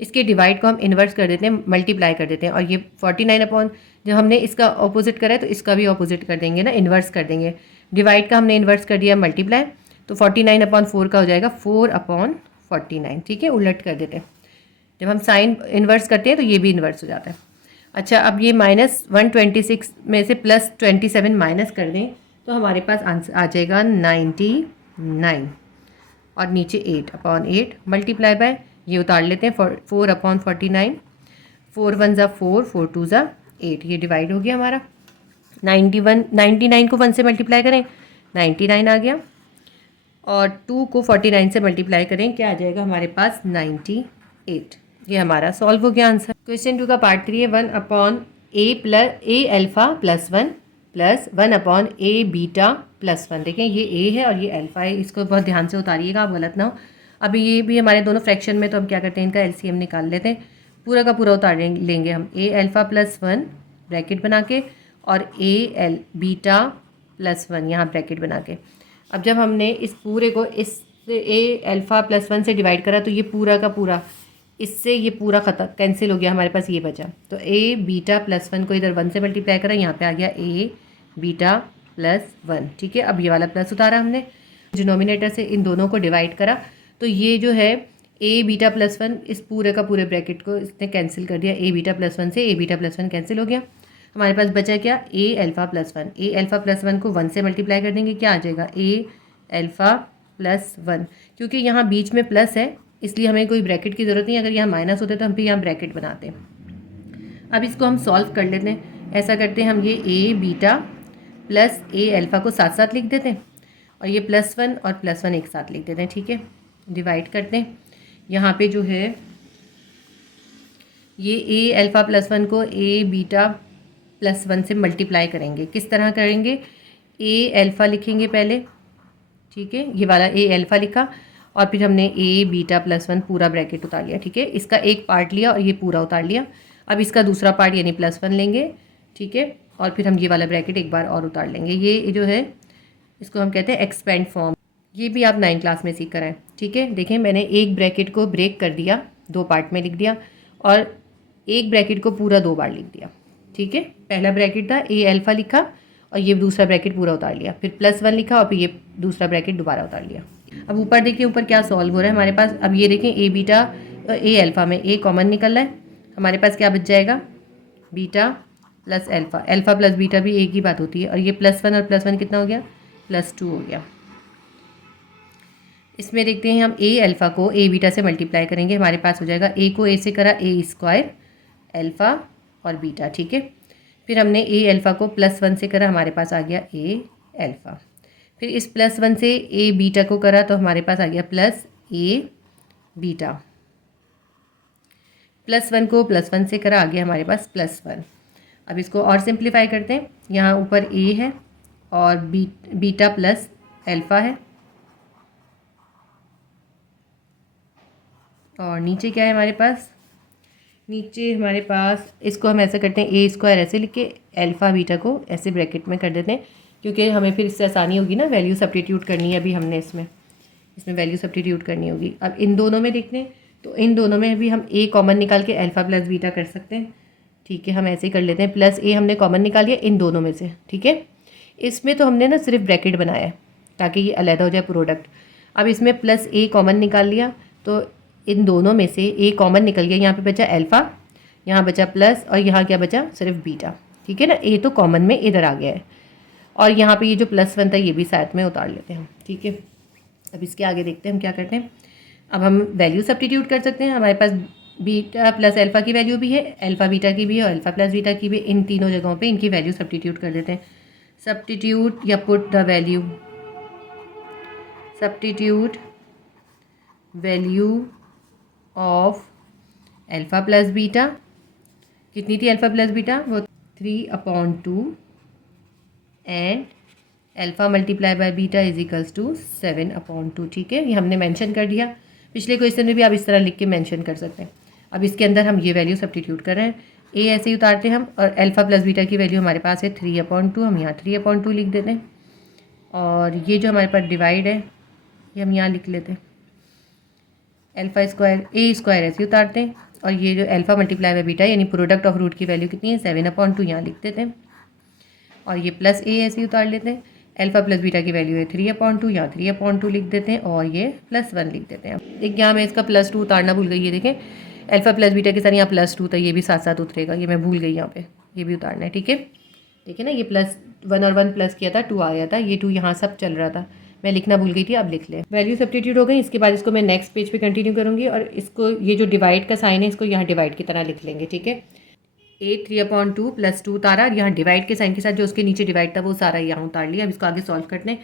इसके डिवाइड को हम इन्वर्स कर देते हैं, मल्टीप्लाई कर देते हैं। और ये 49 अपॉन, जब हमने इसका ऑपोजिट करा है तो इसका भी ऑपोजिट कर देंगे ना, इन्वर्स कर देंगे। डिवाइड का हमने इन्वर्स कर दिया मल्टीप्लाई, तो 49/4 का हो जाएगा 4/49, ठीक है। उलट कर देते हैं, जब हम साइन इन्वर्स करते हैं तो ये भी इन्वर्स हो जाता है। अच्छा, अब ये -126 में से +27 माइनस कर दें तो हमारे पास आंसर आ जाएगा 99। और नीचे 8/8 मल्टीप्लाई बाय, ये उतार लेते हैं, 4/49, 4 1 ज़ा 4, 4 2 ज़ा 8, ये डिवाइड हो गया हमारा। 99 को 1 से मल्टीप्लाई करें, 99 आ गया। और 2 को 49 से मल्टीप्लाई करें, क्या आ जाएगा हमारे पास, 98। ये हमारा सॉल्व हो गया आंसर। क्वेश्चन 2 का पार्ट 3 है, 1/a alpha plus 1 plus 1/a beta plus 1। देखें ये a है और ये अल्फ़ा है, इसको बहुत ध्यान से उतारिएगा आप, गलत ना हो। अभी ये भी हमारे दोनों फ्रैक्शन में, तो हम क्या करते हैं, इनका एलसीएम निकाल लेते हैं। पूरा का पूरा उतार लेंगे हम, a अल्फ़ा प्लस 1 ब्रैकेट बना के और a बीटा प्लस 1 यहाँ ब्रैकेट बना के। अब जब हमने इस पूरे को इस a अल्फ़ा प्लस 1 से डिवाइड करा तो ये पूरा का पूरा, इससे ये पूरा खत्म कैंसिल हो गया, हमारे पास ये बचा। तो a बीटा प्लस 1 को इधर 1 से मल्टीप्लाई करा, यहाँ पे आ गया a बीटा प्लस 1, ठीक है। अब ये वाला प्लस उतारा हमने, डिनोमिनेटर से इन दोनों को डिवाइड करा, तो ये जो है a बीटा प्लस 1, इस पूरे का पूरे ब्रैकेट को इसने कैंसिल कर दिया, a बीटा प्लस 1 से a बीटा प्लस 1 कैंसिल हो गया। हमारे पास बचा क्या, a alpha plus 1, a alpha plus 1 को 1 से मल्टीप्लाई कर देंगे, क्या आ जाएगा, a अल्फ़ा प्लस 1। क्योंकि यहाँ बीच में प्लस है इसलिए हमें कोई ब्रैकेट की ज़रूरत नहीं, अगर यहाँ माइनस होते तो हम भी यहाँ ब्रैकेट बनाते हैं। अब इसको हम सॉल्व कर लेते हैं। ऐसा करते हैं हम, ये a beta plus a alpha को साथ साथ लिख देते हैं और ये +1 और +1 एक साथ लिख देते हैं, ठीक है। डिवाइड करते हैं, यहाँ पे जो है ये a अल्फ़ा प्लस 1 को a बीटा प्लस 1 से मल्टीप्लाई करेंगे। किस तरह करेंगे, a अल्फ़ा लिखेंगे पहले, ठीक है, ये वाला a अल्फ़ा लिखा और फिर हमने a बीटा प्लस 1 पूरा ब्रैकेट उतार लिया, ठीक है। इसका एक पार्ट लिया और ये पूरा उतार लिया। अब इसका दूसरा पार्ट यानी +1 लेंगे, ठीक है, और फिर हम ये वाला ब्रैकेट एक बार और उतार लेंगे। ये जो है इसको हम कहते हैं एक्सपेंड फॉर्म, ये भी आप 9th क्लास में सीख कर आए, ठीक है। देखें मैंने एक ब्रैकेट को ब्रेक कर दिया, 2 पार्ट में लिख दिया और एक ब्रैकेट को पूरा 2 बार लिख दिया, ठीक है। पहला ब्रैकेट था a अल्फ़ा लिखा और ये दूसरा ब्रैकेट पूरा उतार लिया, फिर +1 लिखा और फिर ये दूसरा ब्रैकेट दोबारा उतार लिया। अब ऊपर देखिए, ऊपर क्या सॉल्व हो रहा है हमारे पास। अब ये देखें a बीटा a अल्फ़ा में a कॉमन निकल रहा है, हमारे पास क्या बच जाएगा, beta plus alpha. Alpha plus beta भी एक ही बात होती है। और ये +1 और +1 कितना हो गया, +2 हो गया। इसमें देखते हैं हम a अल्फ़ा को a बीटा से मल्टीप्लाई करेंगे, हमारे पास हो जाएगा a को a से करा a² अल्फ़ा और बीटा, ठीक है। फिर हमने a अल्फ़ा को +1 से करा, हमारे पास आ गया a अल्फ़ा। फिर इस +1 से a बीटा को करा तो हमारे पास आ गया +a बीटा। +1 को +1 से करा, आ गया हमारे पास +1। अब इसको और सिंप्लीफाई करते हैं। यहाँ ऊपर a है और बीटा प्लस अल्फ़ा है, और नीचे क्या है हमारे पास, नीचे हमारे पास इसको हम ऐसा करते हैं a² ऐसे लिख के अल्फ़ा बीटा को ऐसे ब्रैकेट में कर देते हैं, क्योंकि हमें फिर इससे आसानी होगी ना, वैल्यू सब्स्टिट्यूट करनी है अभी हमने इसमें वैल्यू सब्स्टिट्यूट करनी होगी। अब इन दोनों में देखते हैं, तो इन दोनों में भी हम a कॉमन निकाल के अल्फ़ा प्लस बीटा कर सकते हैं। ठीक है, हम ऐसे ही कर लेते हैं, प्लस a हमने कॉमन निकाल लिया इन दोनों में से। ठीक है, इसमें तो हमने ना सिर्फ ब्रैकेट बनाया है ताकि ये अलग हो जाए प्रोडक्ट। अब इसमें +a कॉमन निकाल लिया, तो इन दोनों में से a कॉमन निकल गया, यहाँ पे बचा अल्फ़ा, यहाँ बचा प्लस, और यहाँ क्या बचा, सिर्फ बीटा। ठीक है ना, a तो कॉमन में इधर आ गया है, और यहाँ पे ये जो +1 था ये भी साथ में उतार लेते हैं हम। ठीक है, अब इसके आगे देखते हैं हम क्या करते हैं। अब हम वैल्यू सब्स्टिट्यूट कर सकते हैं। हमारे पास बीटा प्लस अल्फ़ा की वैल्यू भी है, अल्फ़ा बीटा की भी है, और अल्फ़ा प्लस बीटा की भी। इन तीनों जगहों पे इनकी वैल्यू सब्स्टिट्यूट कर देते हैं। सब्स्टिट्यूट या put the value, substitute value of alpha plus beta, कितनी थी अल्फ़ा प्लस बीटा, वो 3/2, and alpha multiply by beta is equals to 7/2। ठीक है, ये हमने मेंशन कर दिया। पिछले क्वेश्चन में भी आप इस तरह लिख के मेंशन कर सकते हैं। अब इसके अंदर हम ये वैल्यू सब्स्टिट्यूट कर रहे हैं। a ऐसे ही उतारते हैं हम, और अल्फ़ा प्लस बीटा की वैल्यू हमारे पास है 3/2, हम यहाँ 3/2 लिख देते हैं। और ये जो हमारे पास डिवाइड है ये हम यहाँ लिख लेते हैं, अल्फ़ा² a² ऐसे ही उतारते हैं, और ये जो अल्फ़ा मल्टीप्लाई बाय बीटा यानी प्रोडक्ट ऑफ रूट की वैल्यू कितनी है 7/2, यहाँ लिख देते हैं। और ये प्लस a ऐसे ही उतार लेते हैं, अल्फ़ा प्लस बीटा की वैल्यू है 3/2, यहाँ 3/2 लिख देते हैं, और ये +1 लिख देते हैं। एक यहाँ मैं इसका +2 उतारना भूल गई, ये देखें अल्फ़ा प्लस बीटा के साथ यहाँ +2 था, ये भी साथ साथ उतरेगा, ये मैं भूल गई यहाँ पे, ये भी उतारना है। ठीक है, ठीक है ना, ये +1 और 1 प्लस किया था, 2 आया था, ये 2 यहाँ सब चल रहा था, मैं लिखना भूल गई थी, अब लिख लें। वैल्यू सब्स्टिट्यूट हो गई। इसके बाद इसको मैं नेक्स्ट पेज पे कंटिन्यू करूँगी, और इसको ये जो डिवाइड का साइन है इसको यहाँ डिवाइड की तरह लिख लेंगे। ठीक है, a 3/2 +2 उतारा, और यहाँ डिवाइड के साइन के साथ जो उसके नीचे डिवाइड था वो सारा यहाँ उतार लिया। अब इसको आगे सॉल्व करते हैं।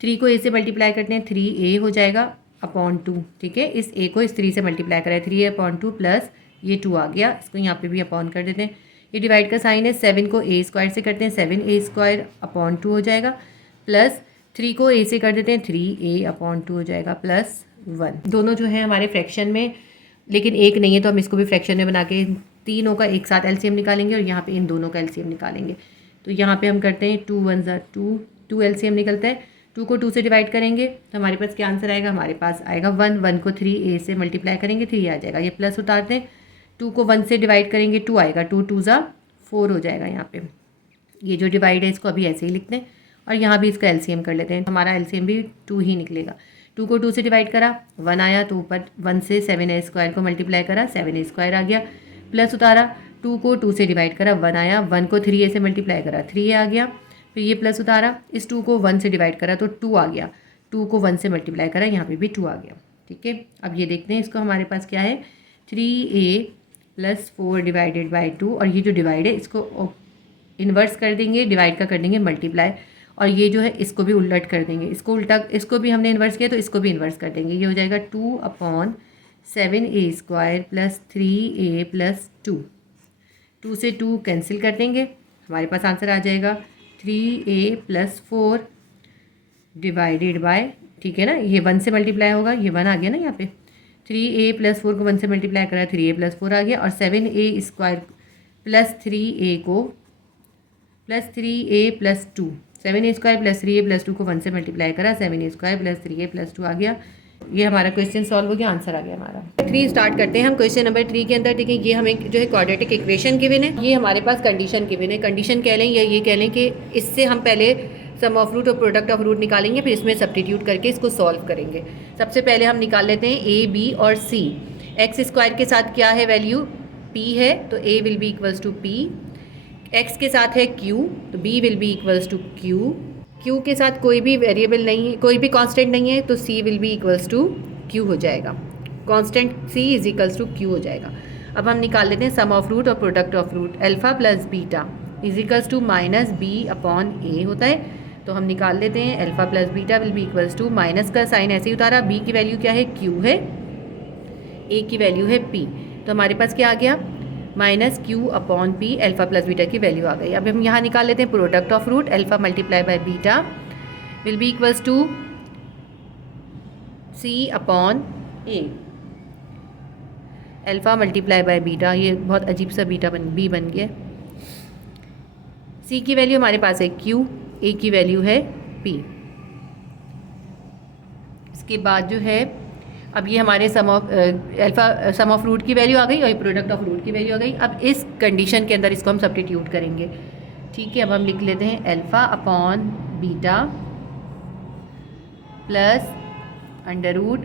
3 को a से मल्टीप्लाई करते हैं, 3a हो जाएगा /2। ठीक है, इस a को इस 3 से मल्टीप्लाई करें, 3/2 प्लस ये 2 आ गया, इसको यहाँ पे भी अपॉन कर देते हैं। ये डिवाइड का साइन है, 7 को a² से करते हैं, 7a² /2 हो जाएगा, प्लस 3 को a से कर देते हैं, 3a/2 हो जाएगा, +1। दोनों जो है हमारे फ्रैक्शन में, लेकिन एक नहीं है तो हम इसको भी फ्रैक्शन में बना के तीनों का एक साथ एलसीएम निकालेंगे, और यहाँ पे इन दोनों का एलसीएम निकालेंगे। तो यहाँ पे हम करते हैं 2 1 2, 2 एलसीएम निकलता है। 2 को 2 से डिवाइड करेंगे तो हमारे पास क्या आंसर आएगा, हमारे पास आएगा 1। 1 को 3a से मल्टीप्लाई करेंगे, 3 आ जाएगा, ये प्लस उतारते हैं। 2 को 1 से डिवाइड करेंगे, 2 आएगा, 2 2 4 हो जाएगा। यहाँ पे ये जो डिवाइड है इसको अभी ऐसे ही लिखते हैं, और यहाँ भी इसका एलसीएम कर लेते हैं, हमारा एलसीएम भी 2 ही निकलेगा। 2 को 2 से डिवाइड करा, 1 आया, तो ऊपर 1 से 7a² को मल्टीप्लाई करा, 7a² आ गया, प्लस उतारा। 2 को 2 से डिवाइड करा, 1 आया, 1 को 3a से मल्टीप्लाई करा, 3a आ गया, फिर ये प्लस उतारा। इस 2 को 1 से डिवाइड करा तो 2 आ गया, 2 को 1 से मल्टीप्लाई करा, यहाँ पे भी 2 आ गया। ठीक है, अब ये देखते हैं इसको, हमारे पास क्या है 3a + 4 डिवाइडेड बाई 2, और ये जो डिवाइड है इसको इन्वर्स कर देंगे, डिवाइड का कर देंगे मल्टीप्लाई, और ये जो है इसको भी उलट कर देंगे, इसको उल्टा, इसको भी हमने इन्वर्स किया तो इसको भी इन्वर्स कर देंगे। ये हो जाएगा 2/7a² + 3a + 2, 2 से 2 कैंसिल कर देंगे, हमारे पास आंसर आ जाएगा 3a + 4 डिवाइडेड बाय, ठीक है ना, ये 1 से मल्टीप्लाई होगा, ये 1 आ गया ना यहाँ पे, 3a + 4 को 1 से मल्टीप्लाई करा, 3a + 4 आ गया, और 7a² + 3a को + 3a + 2, 7a² + 3a + 2 को 1 से मल्टीप्लाई करा, 7a² + 3a + 2 आ गया। ये हमारा क्वेश्चन सॉल्व हो गया, आंसर आ गया हमारा। 3 स्टार्ट करते हैं हम। क्वेश्चन नंबर 3 के अंदर देखिए, ये हमें जो है क्वाड्रेटिक इक्वेशन गिवन है, ये हमारे पास कंडीशन गिवन है। कंडीशन कह लें या ये कह लें कि इससे हम पहले सम ऑफ रूट और प्रोडक्ट ऑफ रूट निकालेंगे, फिर इसमें सब्स्टिट्यूट करके इसको सॉल्व करेंगे। सबसे पहले हम निकाल लेते हैं a, b और c। x² के साथ क्या है वैल्यू, p है, तो a will be equals to p। x के साथ है q, तो b will be equals to q। q के साथ कोई भी वेरिएबल नहीं है, कोई भी कांस्टेंट नहीं है, तो c will be equals to q हो जाएगा। Constant c is equals to q हो जाएगा। अब हम निकाल लेते हैं सम ऑफ रूट और product of root. Alpha plus beta is equals to -b/a होता है, तो हम निकाल लेते हैं alpha plus beta will be equals to, minus का साइन ऐसे ही उतारा, b की वैल्यू क्या है q है, a की वैल्यू है p। तो हमारे पास क्या आ गया, minus q upon p, alpha plus beta की वैल्यू आ गई। अब हम यहाँ निकाल लेते हैं product of root, alpha multiply by beta will be equals to c upon a. Alpha multiply by beta, ये बहुत अजीब सा बीटा बी बन गया। सी की वैल्यू हमारे पास है क्यू, ए की वैल्यू है पी। इसके बाद जो है, अब ये हमारे सम ऑफ रूट की वैल्यू आ गई और ये प्रोडक्ट ऑफ रूट की वैल्यू आ गई। अब इस कंडीशन के अंदर इसको हम सब्स्टिट्यूट करेंगे, ठीक है। अब हम लिख लेते हैं alpha upon beta plus under root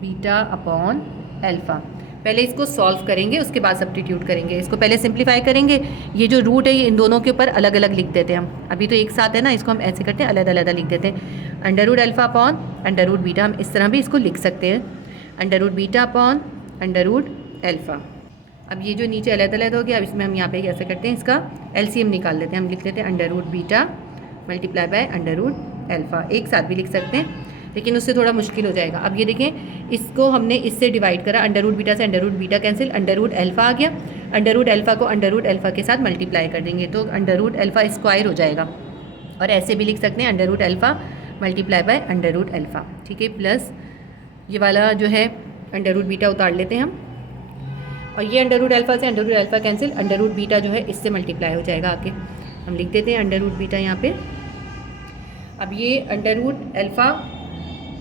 beta upon alpha. पहले इसको सॉल्व करेंगे, उसके बाद सब्स्टिट्यूट करेंगे। इसको पहले सिंप्लीफाई करेंगे। ये जो रूट है ये इन दोनों के ऊपर अलग अलग लिख देते हैं हम। अभी तो एक साथ है ना, इसको हम ऐसे करते हैं, अलग अलग लिख देते हैं। Under root alpha upon under root beta, हम इस तरह भी इसको लिख सकते हैं, under root beta upon under root alpha. अब ये जो नीचे अलग अलग हो गया, अब इसमें हम यहाँ पे कैसे करते हैं, इसका एलसीएम निकाल लेते हैं। हम लिख लेते हैं under root beta multiply by under root alpha. एक साथ भी लिख सकते हैं, लेकिन उससे थोड़ा मुश्किल हो जाएगा। अब ये देखें, इसको हमने इससे डिवाइड करा, अंडर रूट बीटा से under root beta cancel, under root alpha आ गया। अंडर रूट अल्फ़ा को अंडर रूट अल्फ़ा के साथ मल्टीप्लाई कर देंगे तो अंडर रूट अल्फ़ा स्क्वायर हो जाएगा। और ऐसे भी लिख सकते हैं under root alpha multiply by under root alpha, ठीक है। प्लस ये वाला जो है अंडर रूट बीटा उतार लेते हैं हम, और ये अंडर रूट अल्फ़ा से under root alpha cancel, under root beta जो है इससे मल्टीप्लाई हो जाएगा आके। हम लिख देते हैं अंडर रूट बीटा यहाँ पे। अब ये अंडर रूट अल्फ़ा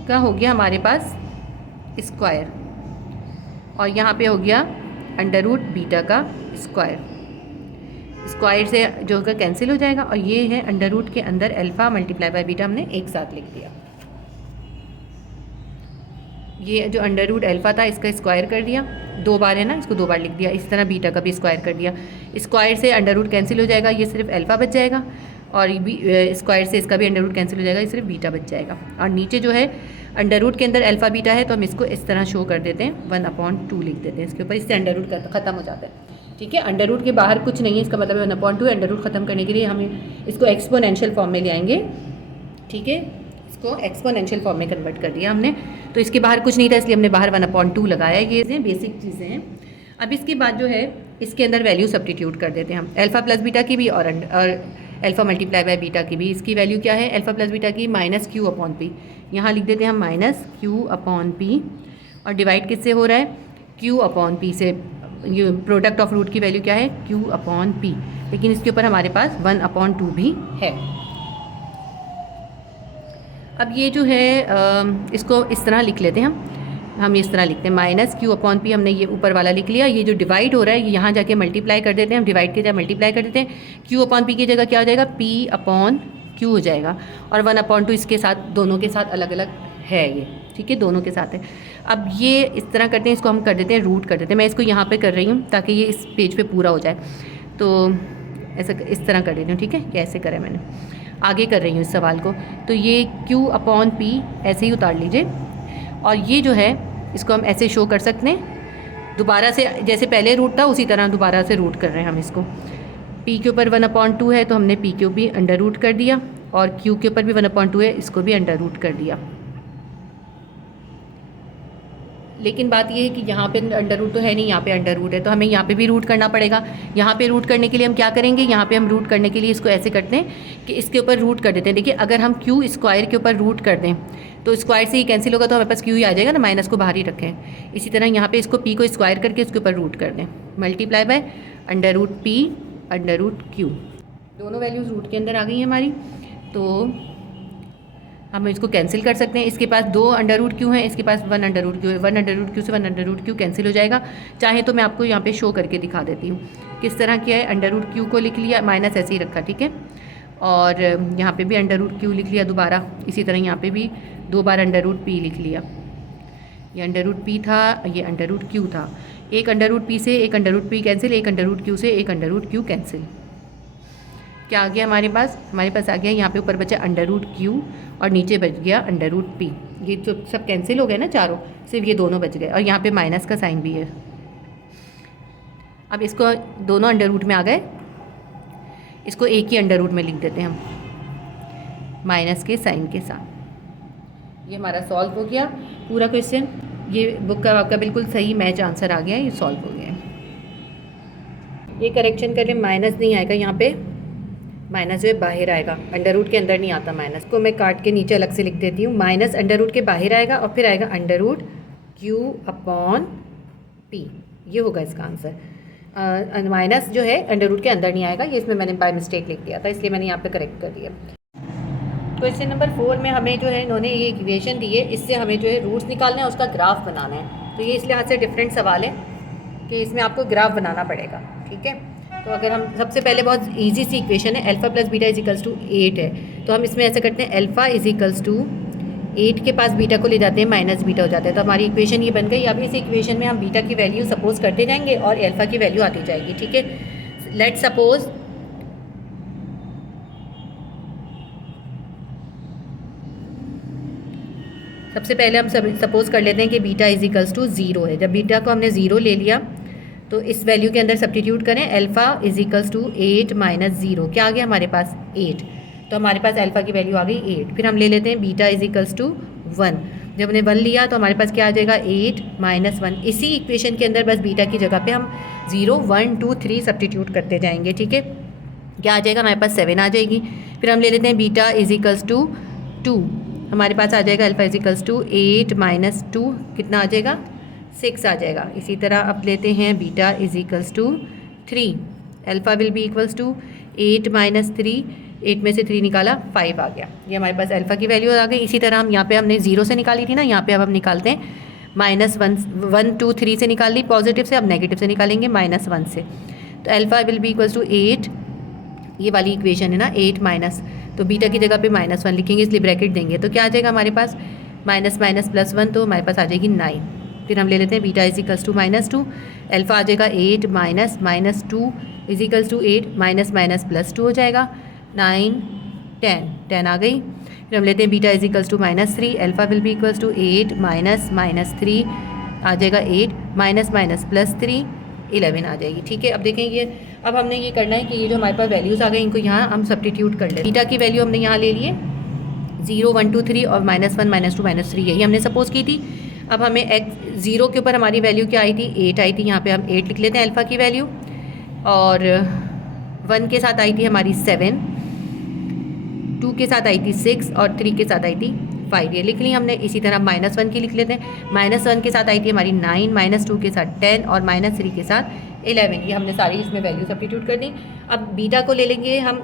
का हो गया हमारे पास स्क्वायर, और यहाँ पे हो गया अंडर रूट बीटा का स्क्वायर। स्क्वायर से जो होगा कैंसिल हो जाएगा, और ये है अंडर रूट के अंदर अल्फ़ा मल्टीप्लाई बाय बीटा हमने एक साथ लिख दिया। ये जो अंडर रूट अल्फ़ा था इसका स्क्वायर कर दिया, दो बार है ना, इसको दो बार लिख दिया। इसी तरह बीटा का भी स्क्वायर कर दिया। स्क्वायर से अंडर रूट कैंसिल हो जाएगा, ये सिर्फ अल्फ़ा बच जाएगा, और स्क्वायर से इसका भी अंडर रूट कैंसिल हो जाएगा, ये सिर्फ बीटा बच जाएगा। और नीचे जो है अंडर रूट के अंदर अल्फ़ा बीटा है, तो हम इसको इस तरह शो कर देते हैं, 1/2 लिख देते हैं इसके ऊपर। इससे अंडर रूट खत्म हो जाता है, ठीक है। अंडर रूट के बाहर कुछ नहीं है, इसका मतलब 1/2। अंडर रूट ख़त्म करने के लिए हमें इसको एक्सपोनेंशियल फॉर्म में ले आएंगे, ठीक है। इसको एक्सपोनेंशियल फॉर्म में कन्वर्ट कर दिया हमने, तो इसके बाहर कुछ नहीं था, इसलिए हमने बाहर 1/2 लगाया। ये बेसिक चीज़ें हैं। अब इसके बाद जो है इसके अंदर वैल्यू सब्स्टिट्यूट कर देते हैं हम, अल्फ़ा प्लस बीटा की भी और अल्फ़ा मल्टीप्लाई बाय बीटा की भी। इसकी वैल्यू क्या है, अल्फ़ा प्लस बीटा की माइनस क्यू अपॉन पी। यहाँ लिख देते हैं हम माइनस क्यू अपॉन पी, और डिवाइड किससे हो रहा है, क्यू अपॉन पी से। ये प्रोडक्ट ऑफ रूट की वैल्यू क्या है, क्यू अपॉन पी, लेकिन इसके ऊपर हमारे पास 1/2 भी है। अब ये जो है इसको इस तरह लिख लेते हैं हम इस तरह लिखते हैं माइनस क्यू अपॉन पी। हमने ये ऊपर वाला लिख लिया। ये जो डिवाइड हो रहा है ये यहाँ जाके मल्टीप्लाई कर देते हैं, हम डिवाइड के जगह मल्टीप्लाई कर देते हैं। क्यू अपॉन पी की जगह क्या हो जाएगा, पी अपॉन क्यू हो जाएगा, और 1/2 इसके साथ, दोनों के साथ अलग अलग है ये, ठीक है, दोनों के साथ है। अब ये इस तरह करते हैं, इसको हम कर देते हैं रूट कर देते हैं। मैं इसको यहाँ पे कर रही हूँ ताकि ये इस पेज पे पूरा हो जाए, तो ऐसा इस तरह कर देती हूँ, ठीक है। कैसे करें, मैंने आगे कर रही हूँ इस सवाल को। तो ये क्यू अपॉन पी ऐसे ही उतार लीजिए, और ये जो है इसको हम ऐसे शो कर सकते हैं, दोबारा से जैसे पहले रूट था उसी तरह दोबारा से रूट कर रहे हैं हम इसको। पी के ऊपर 1/2 है, तो हमने पी के ऊपर भी अंडर रूट कर दिया, और क्यू के ऊपर भी 1/2 है, इसको भी अंडर रूट कर दिया। लेकिन बात ये है कि यहाँ पे अंडर रूट तो है नहीं, यहाँ पे अंडर रूट है, तो हमें यहाँ पे भी रूट करना पड़ेगा। यहाँ पे रूट करने के लिए हम क्या करेंगे, यहाँ पे हम रूट करने के लिए इसको ऐसे करते हैं कि इसके ऊपर रूट कर देते हैं। देखिए, अगर हम क्यू स्क्वायर के ऊपर रूट कर दें तो स्क्वायर से ही कैंसिल होगा, तो हमारे पास क्यू ही आ जाएगा ना, माइनस को बाहर ही रखें। इसी तरह यहाँ पे इसको पी को स्क्वायर करके उसके ऊपर रूट कर दें, multiply by under root p under root q. दोनों वैल्यूज़ रूट के अंदर आ गई हैं हमारी, तो हम इसको कैंसिल कर सकते हैं। इसके पास 2 अंडर रूट क्यू हैं, इसके पास 1 अंडर रूट क्यू है। 1 अंडर रूट क्यू से 1 अंडर रूट क्यू कैंसिल हो जाएगा। चाहे तो मैं आपको यहाँ पे शो करके दिखा देती हूँ किस तरह किया है। अंडर रूट क्यू को लिख लिया, माइनस ऐसे ही रखा, ठीक है, और यहाँ पे भी अंडर रूट क्यू लिख लिया दोबारा। इसी तरह यहाँ पे भी 2 बार अंडर रूट पी लिख लिया। ये अंडर रूट पी था, ये अंडर रूट क्यू था। एक अंडर रूट पी से एक अंडर रूट पी कैंसिल, एक अंडर रूट क्यू से एक अंडर रूट क्यू कैंसिल। क्या आ गया हमारे पास, हमारे पास आ गया यहाँ पे ऊपर बचा अंडर रूट क्यू और नीचे बच गया अंडर रूट पी। ये जो सब कैंसिल हो गए ना चारों, सिर्फ ये दोनों बच गए, और यहाँ पे माइनस का साइन भी है। अब इसको दोनों अंडर रूट में आ गए, इसको एक ही अंडर रूट में लिख देते हैं हम माइनस के साइन के साथ। ये हमारा सॉल्व हो गया पूरा क्वेश्चन। ये बुक का आपका बिल्कुल सही मैच आंसर आ गया, ये सॉल्व हो गया। ये करेक्शन कर ले, माइनस नहीं आएगा यहाँ पे, माइनस जो है बाहर आएगा, अंडर रूट के अंदर नहीं आता माइनस को। मैं काट के नीचे अलग से लिख देती हूँ, माइनस अंडर रूट के बाहर आएगा और फिर आएगा under root q upon p, ये होगा इसका आंसर। माइनस जो है अंडर रूट के अंदर नहीं आएगा, ये इसमें मैंने बाय मिस्टेक लिख दिया था, इसलिए मैंने यहाँ पे करेक्ट कर दिया। क्वेश्चन नंबर 4 में हमें जो है इन्होंने ये इक्वेशन दी है, इससे हमें जो है रूट्स निकालना है, उसका ग्राफ बनाना है। तो ये इस लिहाज से डिफरेंट सवाल है कि इसमें आपको ग्राफ बनाना पड़ेगा, ठीक है। तो अगर हम सबसे पहले बहुत इजी सी इक्वेशन है, alpha plus beta is equals to 8 है, तो हम इसमें ऐसे करते हैं, अल्फ़ा इज इक्वल्स टू 8 के पास बीटा को ले जाते हैं, माइनस बीटा हो जाता है, तो हमारी इक्वेशन ये बन गई। अब इस इक्वेशन में हम बीटा की वैल्यू सपोज करते जाएंगे और अल्फ़ा की वैल्यू आती जाएगी, ठीक है। लेट्स सपोज सबसे पहले हम सपोज कर लेते हैं कि बीटा इज इक्वल्स टू 0 है। जब बीटा को हमने 0 ले लिया तो इस वैल्यू के अंदर सब्स्टिट्यूट करें, alpha is equals to 8 minus 0, क्या आ गया हमारे पास 8, तो हमारे पास अल्फ़ा की वैल्यू आ गई 8। फिर हम ले लेते हैं बीटा इज इक्वल्स टू 1, जब हमने 1 लिया तो हमारे पास क्या आ जाएगा 8 माइनस 1। इसी इक्वेशन के अंदर बस बीटा की जगह पे हम 0 1 2 3 सब्स्टिट्यूट करते जाएंगे, ठीक है। क्या आ जाएगा हमारे पास 7 आ जाएगी। फिर हम ले लेते हैं बीटा इज इक्वल्स टू 2, हमारे पास आ जाएगा alpha is equals to 8 minus 2, कितना आ जाएगा 6 आ जाएगा। इसी तरह अब लेते हैं beta is equals to 3, alpha will be equals to 8 minus 3, 8 में से 3 निकाला 5 आ गया, ये हमारे पास अल्फ़ा की वैल्यू आ गई। इसी तरह हम यहाँ पे हमने 0 से निकाली थी ना, यहाँ पे अब हम निकालते हैं -1 2 3 से निकाल ली पॉजिटिव से, अब नेगेटिव से निकालेंगे -1 से, तो alpha will be equals to 8, ये वाली इक्वेशन है ना 8 माइनस, तो बीटा की जगह पे -1 लिखेंगे, इसलिए ब्रैकेट देंगे, तो क्या आ जाएगा हमारे पास माइनस माइनस प्लस 1, तो हमारे पास आ जाएगी 9। फिर हम ले लेते हैं beta is equals to -2, alpha आ जाएगा 8 minus minus 2 is equals to 8 minus minus plus 2 हो जाएगा 9 10 आ गई। फिर हम लेते हैं beta is equals to -3, alpha will be equals to 8 minus minus 3 आ जाएगा 8 माइनस माइनस प्लस 3 11 आ जाएगी, ठीक है। अब देखें ये, अब हमने ये करना है कि ये जो हमारे पास वैल्यूज़ आ गई इनको यहाँ हम सब्स्टिट्यूट कर लें। बीटा की वैल्यू हमने यहाँ ले लिए 0 1 2 3 और -1 -2 -3, यही हमने सपोज की थी। अब हमें x 0 के ऊपर हमारी वैल्यू क्या आई थी 8 आई थी, यहाँ पे हम 8 लिख लेते हैं अल्फ़ा की वैल्यू, और 1 के साथ आई थी हमारी 7, 2 के साथ आई थी 6 और 3 के साथ आई थी 5, ये लिख ली हमने। इसी तरह -1 की लिख लेते हैं, -1 के साथ आई थी हमारी 9, -2 के साथ 10 और -3 के साथ 11, ये हमने सारी इसमें वैल्यू सब्स्टिट्यूट कर दी। अब बीटा को ले लेंगे हम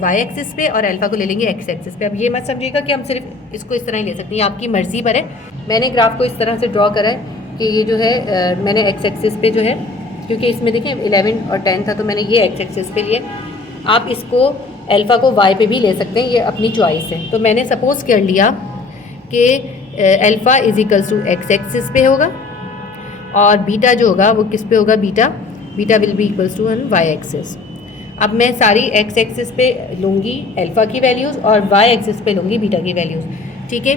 वाई एक्सिस पे और अल्फ़ा को ले लेंगे एक्स एक्सिस पे। अब ये मत समझिएगा कि हम सिर्फ इसको इस तरह ही ले सकते हैं, आपकी मर्ज़ी पर है। मैंने ग्राफ को इस तरह से ड्रॉ करा है कि ये जो है मैंने एक्स एक्सिस पे जो है, क्योंकि इसमें देखें 11 और 10 था तो मैंने ये एक्स एक्सिस पे लिए। आप इसको अल्फ़ा को वाई पे भी ले सकते हैं, ये अपनी चॉइस है। तो मैंने सपोज़ कर लिया कि alpha is equals to x axis पे होगा और बीटा जो होगा वो किस पे होगा, beta will be equals to y axis. अब मैं सारी एक्स एक्सिस पे लूँगी अल्फ़ा की वैल्यूज़ और वाई एक्सिस पे लूँगी बीटा की वैल्यूज़, ठीक है।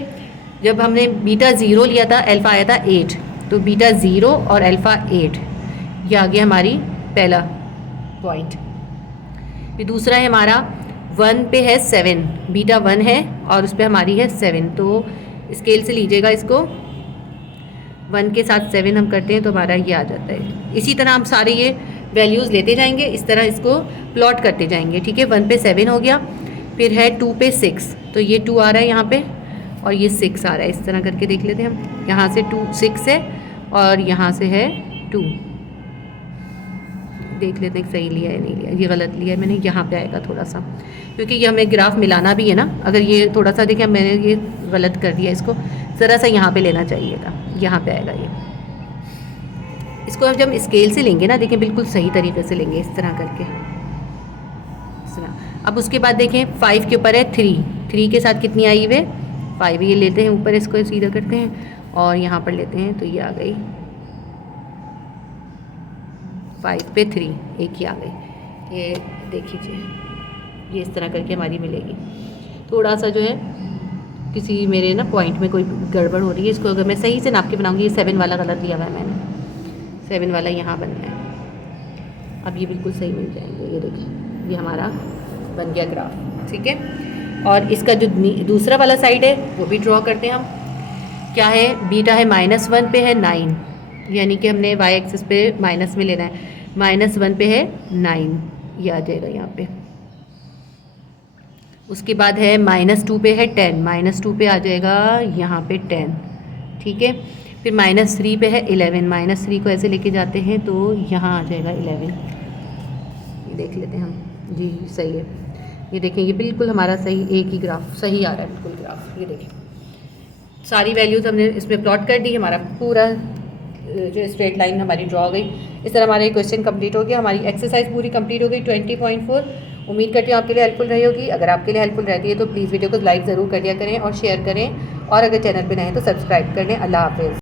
जब हमने बीटा 0 लिया था अल्फ़ा आया था 8, तो बीटा 0 और अल्फ़ा 8, ये आ गया हमारी पहला पॉइंट। फिर दूसरा है हमारा 1 पे है 7, बीटा 1 है और उस पर हमारी है 7, तो स्केल से लीजिएगा इसको, 1 के साथ 7 हम करते हैं तो हमारा ये आ जाता है। इसी तरह हम सारे ये वैल्यूज़ लेते जाएंगे, इस तरह इसको प्लॉट करते जाएंगे, ठीक है। 1 पे 7 हो गया, फिर है 2 पे 6, तो ये 2 आ रहा है यहाँ पे और ये 6 आ रहा है, इस तरह करके देख लेते हैं हम। यहाँ से 2 6 है और यहाँ से है 2, देख लेते हैं सही लिया है नहीं लिया, ये गलत लिया है मैंने, यहाँ पे आएगा थोड़ा सा, क्योंकि ये हमें ग्राफ मिलाना भी है ना। अगर ये थोड़ा सा देखें मैंने ये गलत कर दिया, इसको ज़रा सा यहाँ पे लेना चाहिएगा, यहाँ पे आएगा ये। इसको अब जब स्केल से लेंगे ना, देखें बिल्कुल सही तरीके से लेंगे, इस तरह करके, इस तरह। अब उसके बाद देखें 5 के ऊपर है 3 के साथ कितनी आई हुई 5, ये लेते हैं ऊपर, इसको सीधा करते हैं और यहाँ पर लेते हैं, तो ये आ गई 5 पे 3, एक ही आ गई। ये देख लीजिए, ये इस तरह करके हमारी मिलेगी। थोड़ा सा जो है किसी मेरे ना पॉइंट में कोई गड़बड़ हो रही है, इसको अगर मैं सही से नाप के बनाऊंगी, ये 7 वाला गलत लिया हुआ है मैंने, 7 वाला यहाँ बनना है। अब ये बिल्कुल सही मिल जाएंगे, ये देखिए ये हमारा बन गया ग्राफ, ठीक है। और इसका जो दूसरा वाला साइड है वो भी ड्रॉ करते हैं हम। क्या है, बीटा है -1 पे है 9, यानी कि हमने वाई एक्सिस पे माइनस में लेना है। -1 पे है 9, ये आ जाएगा यहाँ पे। उसके बाद है -2 पे है 10, -2 पे आ जाएगा यहाँ पे 10, ठीक है। फिर -3 पे है 11, -3 को ऐसे लेके जाते हैं तो यहाँ आ जाएगा 11। ये देख लेते हैं हम, जी सही है। ये देखें, ये बिल्कुल हमारा सही एक ही ग्राफ सही आ रहा है, बिल्कुल ग्राफ। ये देखें, सारी वैल्यूज़ हमने इसमें प्लॉट कर दी, हमारा पूरा जो स्ट्रेट लाइन हमारी ड्रॉ हो गई। इस तरह हमारा ये क्वेश्चन कंप्लीट हो गया, हमारी एक्सरसाइज पूरी कंप्लीट हो गई 20.4। उम्मीद करती हूँ आपके लिए हेल्पफुल रही होगी। अगर आपके लिए हेल्पफुल रहती है तो प्लीज़ वीडियो को लाइक ज़रूर कर दिया करें और शेयर करें, और अगर चैनल पर नए हैं तो सब्सक्राइब कर लें। अल्लाह हाफ़िज़।